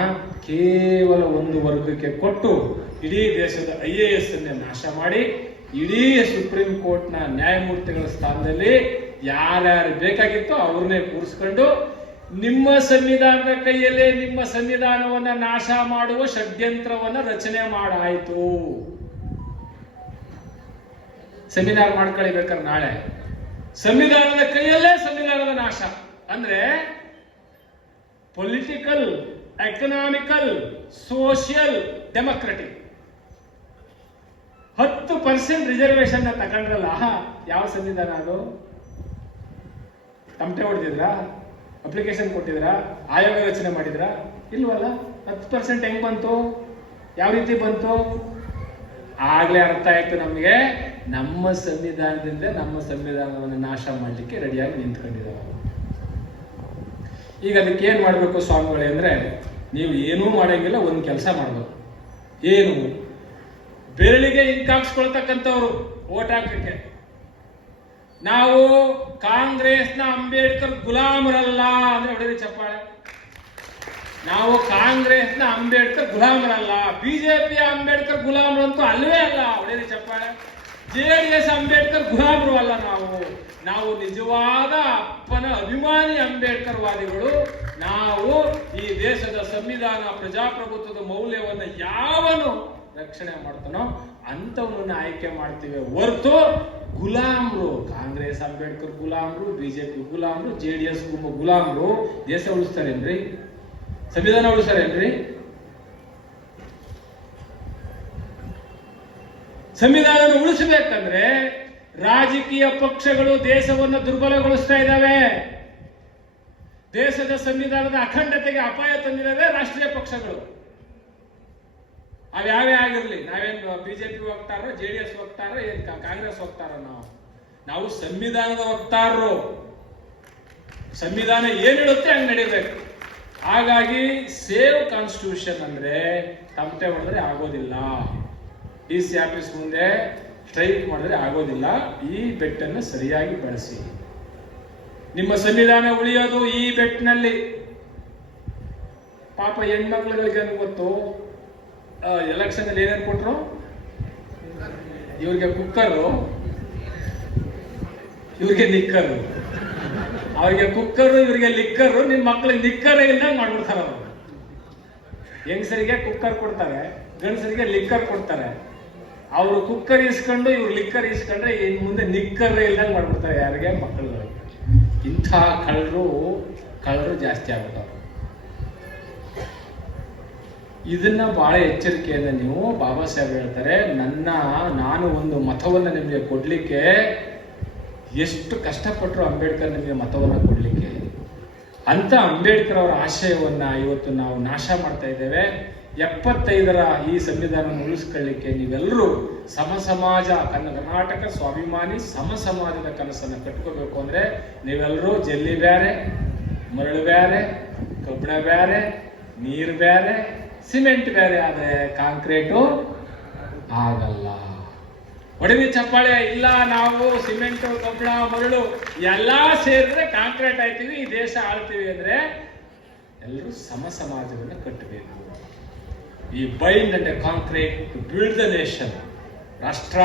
ಕೇವಲ ಒಂದು ವರ್ಗಕ್ಕೆ ಕೊಟ್ಟು ಇಡೀ ದೇಶದ IAS ಅನ್ನೇ ನಾಶ ಮಾಡಿ, ಇಡೀ ಸುಪ್ರೀಂ ಕೋರ್ಟ್ನ ನ್ಯಾಯಮೂರ್ತಿಗಳ ಸ್ಥಾನದಲ್ಲಿ ಯಾರ್ಯಾರು ಬೇಕಾಗಿತ್ತೋ ಅವ್ರನ್ನೇ ಕೂರಿಸ್ಕೊಂಡು ನಿಮ್ಮ ಸಂವಿಧಾನದ ಕೈಯಲ್ಲೇ ನಿಮ್ಮ ಸಂವಿಧಾನವನ್ನ ನಾಶ ಮಾಡುವ ಷಡ್ಯಂತ್ರವನ್ನ ರಚನೆ ಮಾಡಾಯಿತು. ಸೆಮಿನಾರ್ ಮಾಡ್ಕೊಳ್ಬೇಕಾದ್ರೆ ನಾಳೆ ಸಂವಿಧಾನದ ಕೈಯಲ್ಲೇ ಸಂವಿಧಾನದ ನಾಶ ಅಂದ್ರೆ political, economical, social, democratic 10% reservation ತಗೊಂಡ್ರಲ್ಲ, ಯಾವ ಸಂವಿಧಾನ ಅದು? ತಮಟೆ ಹೊಡೆದಿದ್ರಾ? ಅಪ್ಲಿಕೇಶನ್ ಕೊಟ್ಟಿದ್ರಾ? ಆಯೋಗ ರಚನೆ ಮಾಡಿದ್ರಾ? ಇಲ್ವಲ್ಲ. 10% ಹೆಂಗ್ ಬಂತು? ಯಾವ ರೀತಿ ಬಂತು? ಆಗ್ಲೇ ಅರ್ಥ ಆಯ್ತು ನಮಗೆ, ನಮ್ಮ ಸಂವಿಧಾನದಿಂದ ನಮ್ಮ ಸಂವಿಧಾನವನ್ನು ನಾಶ ಮಾಡಲಿಕ್ಕೆ ರೆಡಿಯಾಗಿ ನಿಂತ್ಕೊಂಡಿದ್ದಾರೆ. ಈಗ ಅದಕ್ಕೆ ಏನ್ ಮಾಡ್ಬೇಕು ಸ್ವಾಮಿಗಳೇ ಅಂದ್ರೆ, ನೀವು ಏನೂ ಮಾಡಂಗಿಲ್ಲ, ಒಂದು ಕೆಲಸ ಮಾಡ್ಬೇಕು. ಏನು? ಬೆರಳಿಗೆ ಇಂಕಾಕ್ಸ್ಕೊಳ್ತಕ್ಕಂಥವ್ರು ಓಟ್ ಹಾಕಕ್ಕೆ, ನಾವು ಕಾಂಗ್ರೆಸ್ನ ಅಂಬೇಡ್ಕರ್ ಗುಲಾಮರಲ್ಲ ಅಂದ್ರೆ ಹೊಡೆದಿ ಚಪ್ಪಾಳೆ. ನಾವು ಕಾಂಗ್ರೆಸ್ನ ಅಂಬೇಡ್ಕರ್ ಗುಲಾಮರಲ್ಲ, ಬಿಜೆಪಿಯ ಅಂಬೇಡ್ಕರ್ ಗುಲಾಮರಂತೂ ಅಲ್ವೇ ಅಲ್ಲ, ಹೊಡೆದಿ ಚಪ್ಪಾಳೆ. JDS ಅಂಬೇಡ್ಕರ್ ಗುಲಾಮರು ಅಲ್ಲ. ನಾವು ನಿಜವಾದ ಅಪ್ಪನ ಅಭಿಮಾನಿ ಅಂಬೇಡ್ಕರ್ ವಾದಿಗಳು. ನಾವು ಈ ದೇಶದ ಸಂವಿಧಾನ, ಪ್ರಜಾಪ್ರಭುತ್ವದ ಮೌಲ್ಯವನ್ನು ಯಾವನು ರಕ್ಷಣೆ ಮಾಡ್ತಾನೋ ಅಂತವನ್ನ ಆಯ್ಕೆ ಮಾಡ್ತೀವಿ ಹೊರತು ಗುಲಾಮರು, ಕಾಂಗ್ರೆಸ್ ಅಂಬೇಡ್ಕರ್ ಗುಲಾಮರು, ಬಿಜೆಪಿ ಗುಲಾಮರು, JDS ಗುಲಾಮರು ದೇಶ ಉಳಿಸ್ತಾರೇನ್ರಿ? ಸಂವಿಧಾನ ಉಳಿಸ್ತಾರೇನ್ರಿ? ಸಂವಿಧಾನ ಉಳಿಸಬೇಕಂದ್ರೆ ರಾಜಕೀಯ ಪಕ್ಷಗಳು ದೇಶವನ್ನು ದುರ್ಬಲಗೊಳಿಸ್ತಾ ಇದ್ದಾವೆ. ದೇಶದ ಸಂವಿಧಾನದ ಅಖಂಡತೆಗೆ ಅಪಾಯ ತಂದಿದ್ದಾವೆ ರಾಷ್ಟ್ರೀಯ ಪಕ್ಷಗಳು. ಅವ್ಯಾವೇ ಆಗಿರ್ಲಿ, ನಾವೇನು ಬಿಜೆಪಿ ವಕ್ತಾರೋ, JDS ವಕ್ತಾರೋ, ಏನ್ ಕಾಂಗ್ರೆಸ್ ವಕ್ತಾರೋ? ನಾವು ಸಂವಿಧಾನದ ವಕ್ತಾರರು. ಸಂವಿಧಾನ ಏನ್ ಹೇಳುತ್ತೆ ಹಂಗ್ ನಡೀಬೇಕು. ಹಾಗಾಗಿ ಸೇವ್ ಕಾನ್ಸ್ಟಿಟ್ಯೂಷನ್ ಅಂದ್ರೆ ತಮಟೆ ಹೊಡೆದ್ರೆ ಆಗೋದಿಲ್ಲ, DC ಆಫೀಸ್ ಮುಂದೆ ಸ್ಟ್ರೈಕ್ ಮಾಡಿದ್ರೆ ಆಗೋದಿಲ್ಲ. ಈ ಬೆಟ್ಟನ್ನು ಸರಿಯಾಗಿ ಬಳಸಿ. ನಿಮ್ಮ ಸಂವಿಧಾನ ಉಳಿಯೋದು ಈ ಬೆಟ್ಟಿನಲ್ಲಿ. ಪಾಪ ಹೆಣ್ಮಕ್ಳುಗಳಿಗೆ ಗೊತ್ತು, ಎಲೆಕ್ಷನ್ ಅಲ್ಲಿ ಏನೇನು ಕೊಟ್ರು? ಇವ್ರಿಗೆ ಕುಕ್ಕರು, ಇವ್ರಿಗೆ ನಿಕ್ಕರು, ಅವ್ರಿಗೆ ಕುಕ್ಕರು, ಇವ್ರಿಗೆ ಲಿಕ್ಕರು. ನಿಮ್ ಮಕ್ಳಿಗೆ ನಿಕ್ಕರೇ ಇಲ್ಲ ಮಾಡ್ಬಿಡ್ತಾರ ಅವರು. ಹೆಂಗಸರಿಗೆ ಕುಕ್ಕರ್ ಕೊಡ್ತಾರೆ, ಗಂಡಸರಿಗೆ ಲಿಕ್ಕರ್ ಕೊಡ್ತಾರೆ. ಅವರು ಕುಕ್ಕರ್ ಇಸ್ಕೊಂಡು ಇವ್ರು ಲಿಕ್ಕರ್ ಇಸ್ಕೊಂಡ್ರೆ ಇನ್ ಮುಂದೆ ನಿಕ್ಕರೇ ಇಲ್ದಂಗೆ ಮಾಡ್ಬಿಡ್ತಾರೆ ಯಾರಿಗೆ? ಮಕ್ಕಳುಗಳಿಗೆ. ಇಂಥ ಕಳ್ಳರು ಜಾಸ್ತಿ ಆಗ್ಬಿಟ್ಟವ್ರು. ಇದನ್ನ ಬಹಳ ಎಚ್ಚರಿಕೆಯಿಂದ ನೀವು, ಬಾಬಾ ಸಾಹೇಬ್ ಹೇಳ್ತಾರೆ, ನಾನು ಒಂದು ಮತವನ್ನು ನಿಮಗೆ ಕೊಡ್ಲಿಕ್ಕೆ ಎಷ್ಟು ಕಷ್ಟಪಟ್ಟರು ಅಂಬೇಡ್ಕರ್ ನಿಮಗೆ ಮತವನ್ನು ಕೊಡ್ಲಿಕ್ಕೆ. ಅಂತ ಅಂಬೇಡ್ಕರ್ ಅವರ ಆಶಯವನ್ನ ಇವತ್ತು ನಾವು ನಾಶ ಮಾಡ್ತಾ ಇದ್ದೇವೆ. 75ರ ಈ ಸಂವಿಧಾನ ಉಳಿಸ್ಕೊಳ್ಳಿಕ್ಕೆ ನೀವೆಲ್ಲರೂ ಸಮಸಮಾಜ, ಕರ್ನಾಟಕ ಸ್ವಾಭಿಮಾನಿ ಸಮಸಮಾಜದ ಕನಸನ್ನು ಕಟ್ಕೋಬೇಕು ಅಂದ್ರೆ ನೀವೆಲ್ಲರೂ ಜಲ್ಲಿ ಬೇರೆ, ಮರಳು ಬೇರೆ, ಕಬ್ಬಣ ಬೇರೆ, ನೀರು ಬೇರೆ, ಸಿಮೆಂಟ್ ಬೇರೆ ಆದ್ರೆ ಕಾಂಕ್ರೀಟು ಆಗಲ್ಲ. ಹೊಡೆದಿ ಚಪ್ಪಾಳೆ ಇಲ್ಲ, ನಾವು ಸಿಮೆಂಟು, ಕಬ್ಬಣ, ಮರಳು ಎಲ್ಲಾ ಸೇರಿದ್ರೆ ಕಾಂಕ್ರೀಟ್ ಆಯ್ತೀವಿ, ಈ ದೇಶ ಆಳ್ತೀವಿ ಅಂದ್ರೆ ಎಲ್ಲರೂ ಸಮ ಸಮಾಜವನ್ನು ಕಟ್ಟಬೇಕು. ಈ bind and concrete to build the nation. ರಾಷ್ಟ್ರ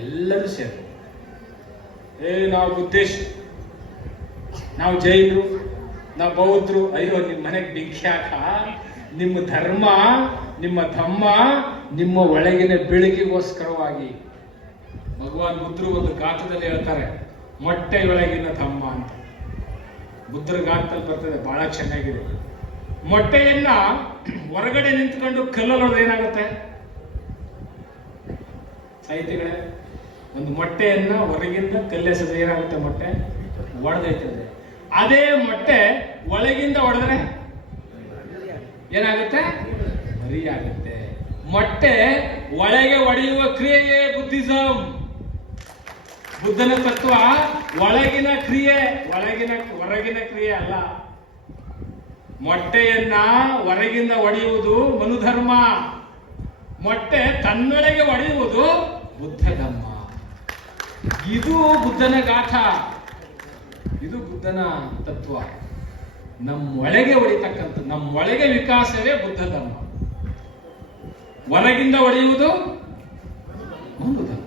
ಎಲ್ಲರೂ ಸೇರಿ ನಾವು ಬುದ್ಧಿಸ್ಟ್, ನಾವು ಜೈನರು, ನಾವು ಬೌದ್ಧರು, ಅಯ್ಯೋ ನಿಮ್ಮ ಮನೆಗೆ ಬೆಂಕಿ ಹಾಕ. ನಿಮ್ಮ ಧರ್ಮ, ನಿಮ್ಮ ಧಮ್ಮ ನಿಮ್ಮ ಒಳಗಿನ ಬೆಳಕಿಗೋಸ್ಕರವಾಗಿ. ಭಗವಾನ್ ಬುದ್ಧರು ಒಂದು ಗಾತ್ರದಲ್ಲಿ ಹೇಳ್ತಾರೆ, ಮೊಟ್ಟೆಯೊಳಗಿನ ಧಮ್ಮ ಅಂತ. ಬುದ್ಧರ ಗಾತ್ರದಲ್ಲಿ ಬರ್ತದೆ, ಬಹಳ ಚೆನ್ನಾಗಿದೆ. ಮೊಟ್ಟೆಯನ್ನ ಹೊರಗಡೆ ನಿಂತ್ಕೊಂಡು ಕಲ್ಲೊಳಗೆ ಏನಾಗುತ್ತೆ ಸಾಹಿತಿಗಳೇ? ಒಂದು ಮೊಟ್ಟೆಯನ್ನ ಹೊರಗಿಂದ ಕಲ್ಲೆಸದ ಏನಾಗುತ್ತೆ? ಮೊಟ್ಟೆ ಒಡೆದೈತದೆ. ಅದೇ ಮೊಟ್ಟೆ ಒಳಗಿಂದ ಹೊಡೆದ್ರೆ ಏನಾಗುತ್ತೆ? ಮರಿಯಾಗುತ್ತೆ. ಮೊಟ್ಟೆ ಒಳಗೆ ಒಡೆಯುವ ಕ್ರಿಯೆಯೇ ಬುದ್ಧಿಸಂ. ಬುದ್ಧನ ತತ್ವ ಒಳಗಿನ ಕ್ರಿಯೆ, ಹೊರಗಿನ ಕ್ರಿಯೆ ಅಲ್ಲ. ಮೊಟ್ಟೆಯನ್ನ ಹೊರಗಿಂದ ಒಡೆಯುವುದು ಮನುಧರ್ಮ, ಮೊಟ್ಟೆ ತನ್ನೊಳಗೆ ಒಡೆಯುವುದು ಬುದ್ಧ ಧರ್ಮ. ಇದು ಬುದ್ಧನ ಗಾಥ, ಇದು ಬುದ್ಧನ ತತ್ವ. ನಮ್ಮೊಳಗೆ ಹೊಡಿತಕ್ಕಂಥ, ನಮ್ಮೊಳಗೆ ವಿಕಾಸವೇ ಬುದ್ಧ ಧರ್ಮ. ಹೊರಗಿಂದ ಒಡೆಯುವುದು ಒಂದು ಧರ್ಮ.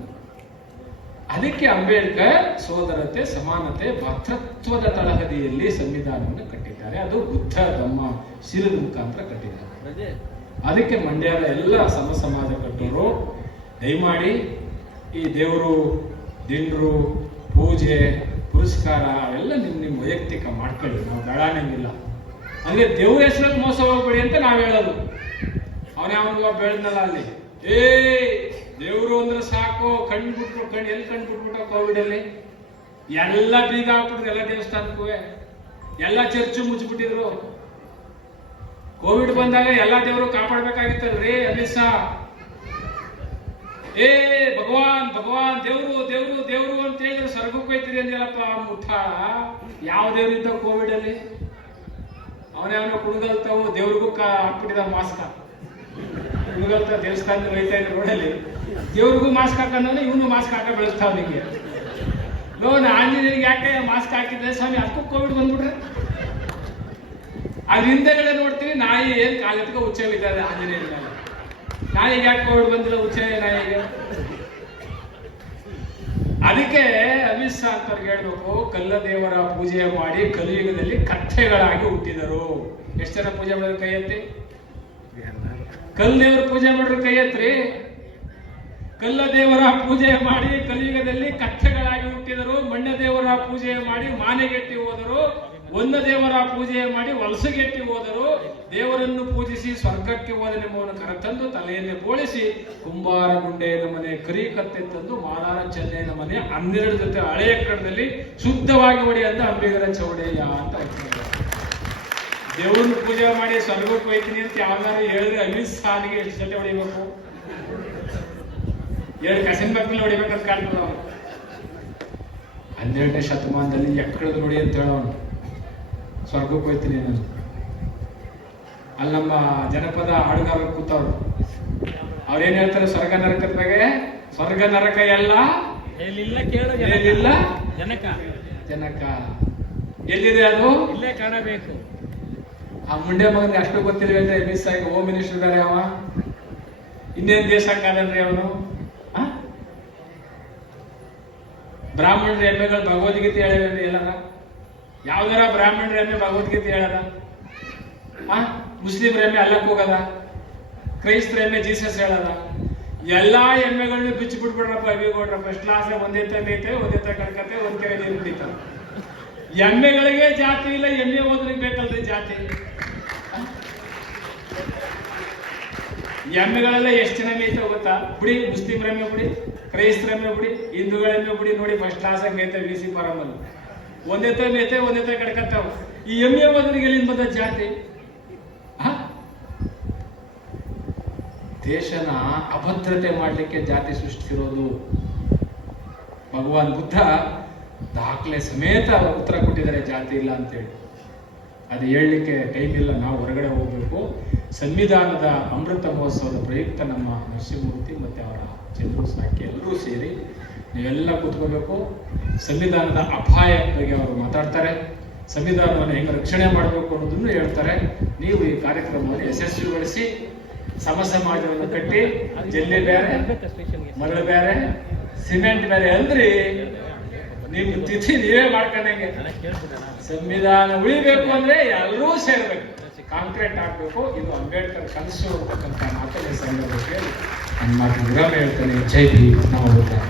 ಅದಕ್ಕೆ ಅಂಬೇಡ್ಕರ್ ಸೋದರತೆ, ಸಮಾನತೆ, ಭ್ರಾತೃತ್ವದ ತಳಹದಿಯಲ್ಲಿ ಸಂವಿಧಾನವನ್ನು ಕಟ್ಟಿದ್ದಾರೆ. ಅದು ಬುದ್ಧ ಧಮ್ಮ ಶಿರದ ಮುಖಾಂತರ ಕಟ್ಟಿದ್ದಾರೆ. ಅದಕ್ಕೆ ಮಂಡ್ಯದ ಎಲ್ಲ ಸಮ ಸಮಾಜ ಕಟ್ಟೋರು ದಯಮಾಡಿ ಈ ದೇವರು, ದಿಂಡ್ರು, ಪೂಜೆ, ಪುರಸ್ಕಾರ ಅವೆಲ್ಲ ನಿಮ್ಮ ವೈಯಕ್ತಿಕ ಮಾಡ್ಕೊಳ್ಳಿ. ನಾವು ಬೇಡಾನಂಗಿಲ್ಲ. ಅಂದ್ರೆ ದೇವ್ರ ಹೆಸರಲ್ಲಿ ಮೋಸ ಹೋಗ್ಬೇಡಿ ಅಂತ ನಾವು ಹೇಳೋದು. ಅವನಿಗೆ ಬೆಳೆದ್ನಲ್ಲ ಅಲ್ಲಿ, ದೇವರು ಅಂದ್ರೆ ಸಾಕು, ಎಲ್ಲಿ ಕಂಡ್ಬಿಟ್ಬಿಟ್ಟ ಕೋವಿಡ್ ಅಲ್ಲಿ ಎಲ್ಲ ಬೀಗ ಹಾಕ್ಬಿಟ್ರು, ಎಲ್ಲ ದೇವಸ್ಥಾನಕ್ಕೂ ಎಲ್ಲ ಚರ್ಚು ಮುಚ್ಚಿಬಿಟ್ಟಿದ್ರು. ಕೋವಿಡ್ ಬಂದಾಗ ಎಲ್ಲ ದೇವರು ಕಾಪಾಡ್ಬೇಕಾಗಿತ್ತಲ್ರಿ ಅಮಿತ್ ಶಾ. ಭಗವಾನ್ ಭಗವಾನ್ ದೇವ್ರು ದೇವ್ರು ದೇವ್ರು ಅಂತ ಹೇಳಿದ್ರೆ ಸ್ವರ್ಗಕ್ಕೆ ಹೋಯ್ತೀರಿ ಅಂದಲ್ಲಪ್ಪ ಮುಠ. ಯಾವ ದೇವ್ರು ಇದ್ದ ಕೋವಿಡ್ ಅಲ್ಲಿ? ಅವನೇ ಕುಣಗಲ್ತಾವು ದೇವ್ರಿಗೂ ಹಾಕ್ಬಿಟ್ಟಿದ ಮಾಸ್ಕ. ಕುಣಗಲ್ತ ದೇವಸ್ಥಾನದ ಹೋಯ್ತಾ ಇದ್ರು ರೋಡಲ್ಲಿ, ದೇವ್ರಿಗೂ ಮಾಸ್ಕ್ ಹಾಕಂದ್ರೆ ಇವನು ಮಾಸ್ಕ್ ಹಾಕ ಬೆಳೆಸ್ತಾವ. ನಿಂಗೆ ಲೋನ್ ಆಂಜನೇಯನಿಗೆ ಯಾಕೆ ಮಾಸ್ಕ್ ಹಾಕಿದ್ರೆ ಸ್ವಾಮಿ, ಅದಕ್ಕೂ ಕೋವಿಡ್ ಬಂದ್ಬಿಟ್ರೆ? ಅದ್ರ ಹಿಂದೆಗಡೆ ನೋಡ್ತೀವಿ ನಾಯಿ ಏನ್ ಕಾಲತ್ಗೆ ಹುಚ್ಚವಿದ್ದಾರೆ ಆಂಜನೇಯನ ಮೇಲೆ. ನಾಯಿಗೆ ಯಾಕೆ ಕೋವಿಡ್ ಬಂದಿಲ್ಲ? ಹುಚ್ಚ ನಾಯಿಗೆ. ಅದಕ್ಕೆ ಅಮಿತ್ ಶಾ ಅಂತ ಹೇಳ್ಬೇಕು, ಕಲ್ಲದೇವರ ಪೂಜೆ ಮಾಡಿ ಕಲಿಯುಗದಲ್ಲಿ ಕಥೆಗಳಾಗಿ ಹುಟ್ಟಿದರು. ಎಷ್ಟು ಜನ ಪೂಜೆ ಮಾಡಿದ್ರು ಕೈ ಎತ್ತಿ? ಕಲ್ಲದೇವರ ಪೂಜೆ ಮಾಡಿದ್ರು ಕೈ ಎತ್ರಿ. ಕಲ್ಲದೇವರ ಪೂಜೆ ಮಾಡಿ ಕಲಿಯುಗದಲ್ಲಿ ಕಥೆಗಳಾಗಿ ಹುಟ್ಟಿದರು. ಮಣ್ಣ ದೇವರ ಪೂಜೆ ಮಾಡಿ ಮಾನೆಗೆಟ್ಟಿ ಹೋದರು. ಒಂದು ದೇವರ ಪೂಜೆ ಮಾಡಿ ವಲಸೆಗೆಟ್ಟಿ ಹೋದರು. ದೇವರನ್ನು ಪೂಜಿಸಿ ಸ್ವರ್ಗಕ್ಕೆ ಹೋದ ನಿಮ್ಮವನ್ನು ಕರೆತಂದು ತಲೆಯನ್ನೇ ಬೋಳಿಸಿ ಕುಂಬಾರ ಗುಂಡೆಯ ಮನೆ ಕರಿ ಕತ್ತೆ ತಂದು ಮಾಲಾರ ಚೆನ್ನೈನ ಮನೆ 12 ಜೊತೆ ಹಳೆಯ ಕಡದಲ್ಲಿ ಶುದ್ಧವಾಗಿ ಹೊಡಿ ಅಂತ ಅಂಬಿಗರ ಚೌಡಯ್ಯ ಅಂತ. ದೇವರನ್ನು ಪೂಜೆ ಮಾಡಿ ಸ್ವರ್ಗಕ್ಕೆ ಹೋಯ್ತೀನಿ ಅಂತ ಯಾವ್ದಾರು ಹೇಳಿದ್ರೆ ಅಮಿತ್ ಶಾನಿಗೆ ಎಷ್ಟು ಜೊತೆ ಹೊಡಿಬೇಕು? 2 ಕಸಿನ್ ಮಕ್ಕಳು ಹೊಡಿಬೇಕಂತ ಕಾಣ್ತದ ಅವನು. 12ನೇ ಶತಮಾನದಲ್ಲಿ ಎಕ್ಕಳದು ನೋಡಿ ಅಂತ ಹೇಳೋನು. ಸ್ವರ್ಗಕ್ಕೆ ಹೋಯ್ತೀನಿ ನಾನು. ಅಲ್ಲಿ ನಮ್ಮ ಜನಪದ ಹಾಡುಗಾರರು ಕೂತವ್ರು, ಅವ್ರೇನ್ ಹೇಳ್ತಾರೆ ಸ್ವರ್ಗ ನರಕದ ಬಗ್ಗೆ? ಸ್ವರ್ಗ ನರಕ ಎಲ್ಲ ಏನಿಲ್ಲ ಜನಕ. ಎಲ್ಲಿದೆ ಅದು? ಇಲ್ಲೇ ಕಾಣಬೇಕು. ಆ ಮುಂಡೆ ಮಗನಿಗೆ ಅಷ್ಟು ಗೊತ್ತಿಲ್ಲ ಅಂದ್ರೆ ಮಿಸ್ ಆಗಿ ಹೋಮ್ ಮಿನಿಸ್ಟರ್ ಇದ್ದಾರೆ. ಅವ ಇನ್ನೇನ್ ದೇಶ ಕಾದನ್ರಿ ಅವನು. ಬ್ರಾಹ್ಮಣರ ಎಮ್ಮೆಗಳು ಭಗವದ್ಗೀತೆ ಹೇಳಿದ್ರೆ ಎಲ್ಲಾರ? ಯಾವ್ದಾರ ಬ್ರಾಹ್ಮಣರ ಎಮ್ಮೆ ಭಗವದ್ಗೀತೆ ಹೇಳದ? ಮುಸ್ಲಿಮರ ಎಮ್ಮೆ ಅಲ್ಲಕ್ಕೆ ಹೋಗದ? ಕ್ರೈಸ್ತರ ಎಮ್ಮೆ ಜೀಸಸ್ ಹೇಳದ? ಎಲ್ಲಾ ಎಮ್ಮೆಗಳನ್ನ ಬಿಚ್ಚಿ ಬಿಟ್ಬಿಡ್ರಪ್ಪ ಅಭಿಗೌಡ್ರ. ಫಸ್ಟ್ ಕ್ಲಾಸ್ ಒಂದೇ ತಂದೈತೆ, ಒಂದೇ ಕಡ್ಕತೆ, ಒಂದ್ ಕೆರೆ ನೀರು ಕುಡಿತಾವ. ಎಮ್ಮೆಗಳಿಗೆ ಜಾತಿ ಇಲ್ಲ, ಎಮ್ಮೆ ಹೋದ್ರಿಗೆ ಬೇಕಲ್ರಿ ಜಾತಿ. ಎಮ್ಮೆಗಳೆಲ್ಲ ಎಷ್ಟು ಜನ ಮೇಯ್ತಾವ ಗೊತ್ತಾ? ಬಿಡಿ, ಮುಸ್ಲಿಮರ ಎಮ್ಮೆ ಬಿಡಿ, ಕ್ರೈಸ್ತರ ಎಮ್ಮೆ ಬಿಡಿ, ಹಿಂದೂಗಳ ಎಮ್ಮೆ ಬಿಡಿ, ನೋಡಿ ಫಸ್ಟ್ ಕ್ಲಾಸ್ ಆಗಿ ಮೇಯ್ತಾವ. ವಿ ಸಿ ಫಾರಮಲ್ಲಿ ಒಂದೇ ಮೇಯ್ತೆ, ಒಂದೇ ಕಡ್ಕತ್ತಾವ. ಈ ಎಮ್ಮೆ ಹೋದ್ರಿಗೆ ಎಲ್ಲಿಂದ ಬಂದ ಜಾತಿ? ದೇಶನ ಅಭದ್ರತೆ ಮಾಡಲಿಕ್ಕೆ ಜಾತಿ ಸೃಷ್ಟಿಸಿರೋದು. ಭಗವಾನ್ ಬುದ್ಧ ದಾಖಲೆ ಸಮೇತ ಉತ್ತರ ಕೊಟ್ಟಿದ್ದಾರೆ ಜಾತಿ ಇಲ್ಲ ಅಂತೇಳಿ. ಅದು ಹೇಳಲಿಕ್ಕೆ ಟೈಮ್ ಇಲ್ಲ, ನಾವು ಹೊರಗಡೆ ಹೋಗ್ಬೇಕು. ಸಂವಿಧಾನದ ಅಮೃತ ಮಹೋತ್ಸವದ ಪ್ರಯುಕ್ತ ನಮ್ಮ ನರಸಿಂಹಮೂರ್ತಿ ಮತ್ತೆ ಅವರ ಚಂದ್ರು ಸಾಕಿ ಎಲ್ಲರೂ ಸೇರಿ ನೀವೆಲ್ಲ ಕೂತ್ಕೋಬೇಕು. ಸಂವಿಧಾನದ ಅಪಾಯ ಬಗ್ಗೆ ಅವರು ಮಾತಾಡ್ತಾರೆ. ಸಂವಿಧಾನವನ್ನು ಹೆಂಗೆ ರಕ್ಷಣೆ ಮಾಡಬೇಕು ಅನ್ನೋದನ್ನು ಹೇಳ್ತಾರೆ. ನೀವು ಈ ಕಾರ್ಯಕ್ರಮವನ್ನು ಯಶಸ್ವಿಗೊಳಿಸಿ ಸಮ ಸಮಾಜವನ್ನು ಕಟ್ಟಿ ಜಲ್ಲಿ ಬೇರೆ ಮರಳು ಬೇರೆ ಸಿಮೆಂಟ್ ಬೇರೆ ಅಂದ್ರಿ ನಿಮ್ಮ ತಿಥಿ ನೀವೇ ಮಾಡ್ಕೊಂಡಂಗೆ. ಸಂವಿಧಾನ ಉಳಿಬೇಕು ಅಂದ್ರೆ ಎಲ್ಲರೂ ಸೇರ್ಬೇಕು, ಕಾಂಕ್ರೀಟ್ ಆಗ್ಬೇಕು. ಇದು ಅಂಬೇಡ್ಕರ್ ಕನಸು ಅಂತಕ್ಕಂಥ ಮಾತನ್ನು ಸಂದರ್ಭಕ್ಕೆ ನನ್ನ ಮಾತು ವಿರಾಮ ಹೇಳ್ತೇನೆ. ಜೈ ಭೀಮ್. ನಮಸ್ಕಾರ.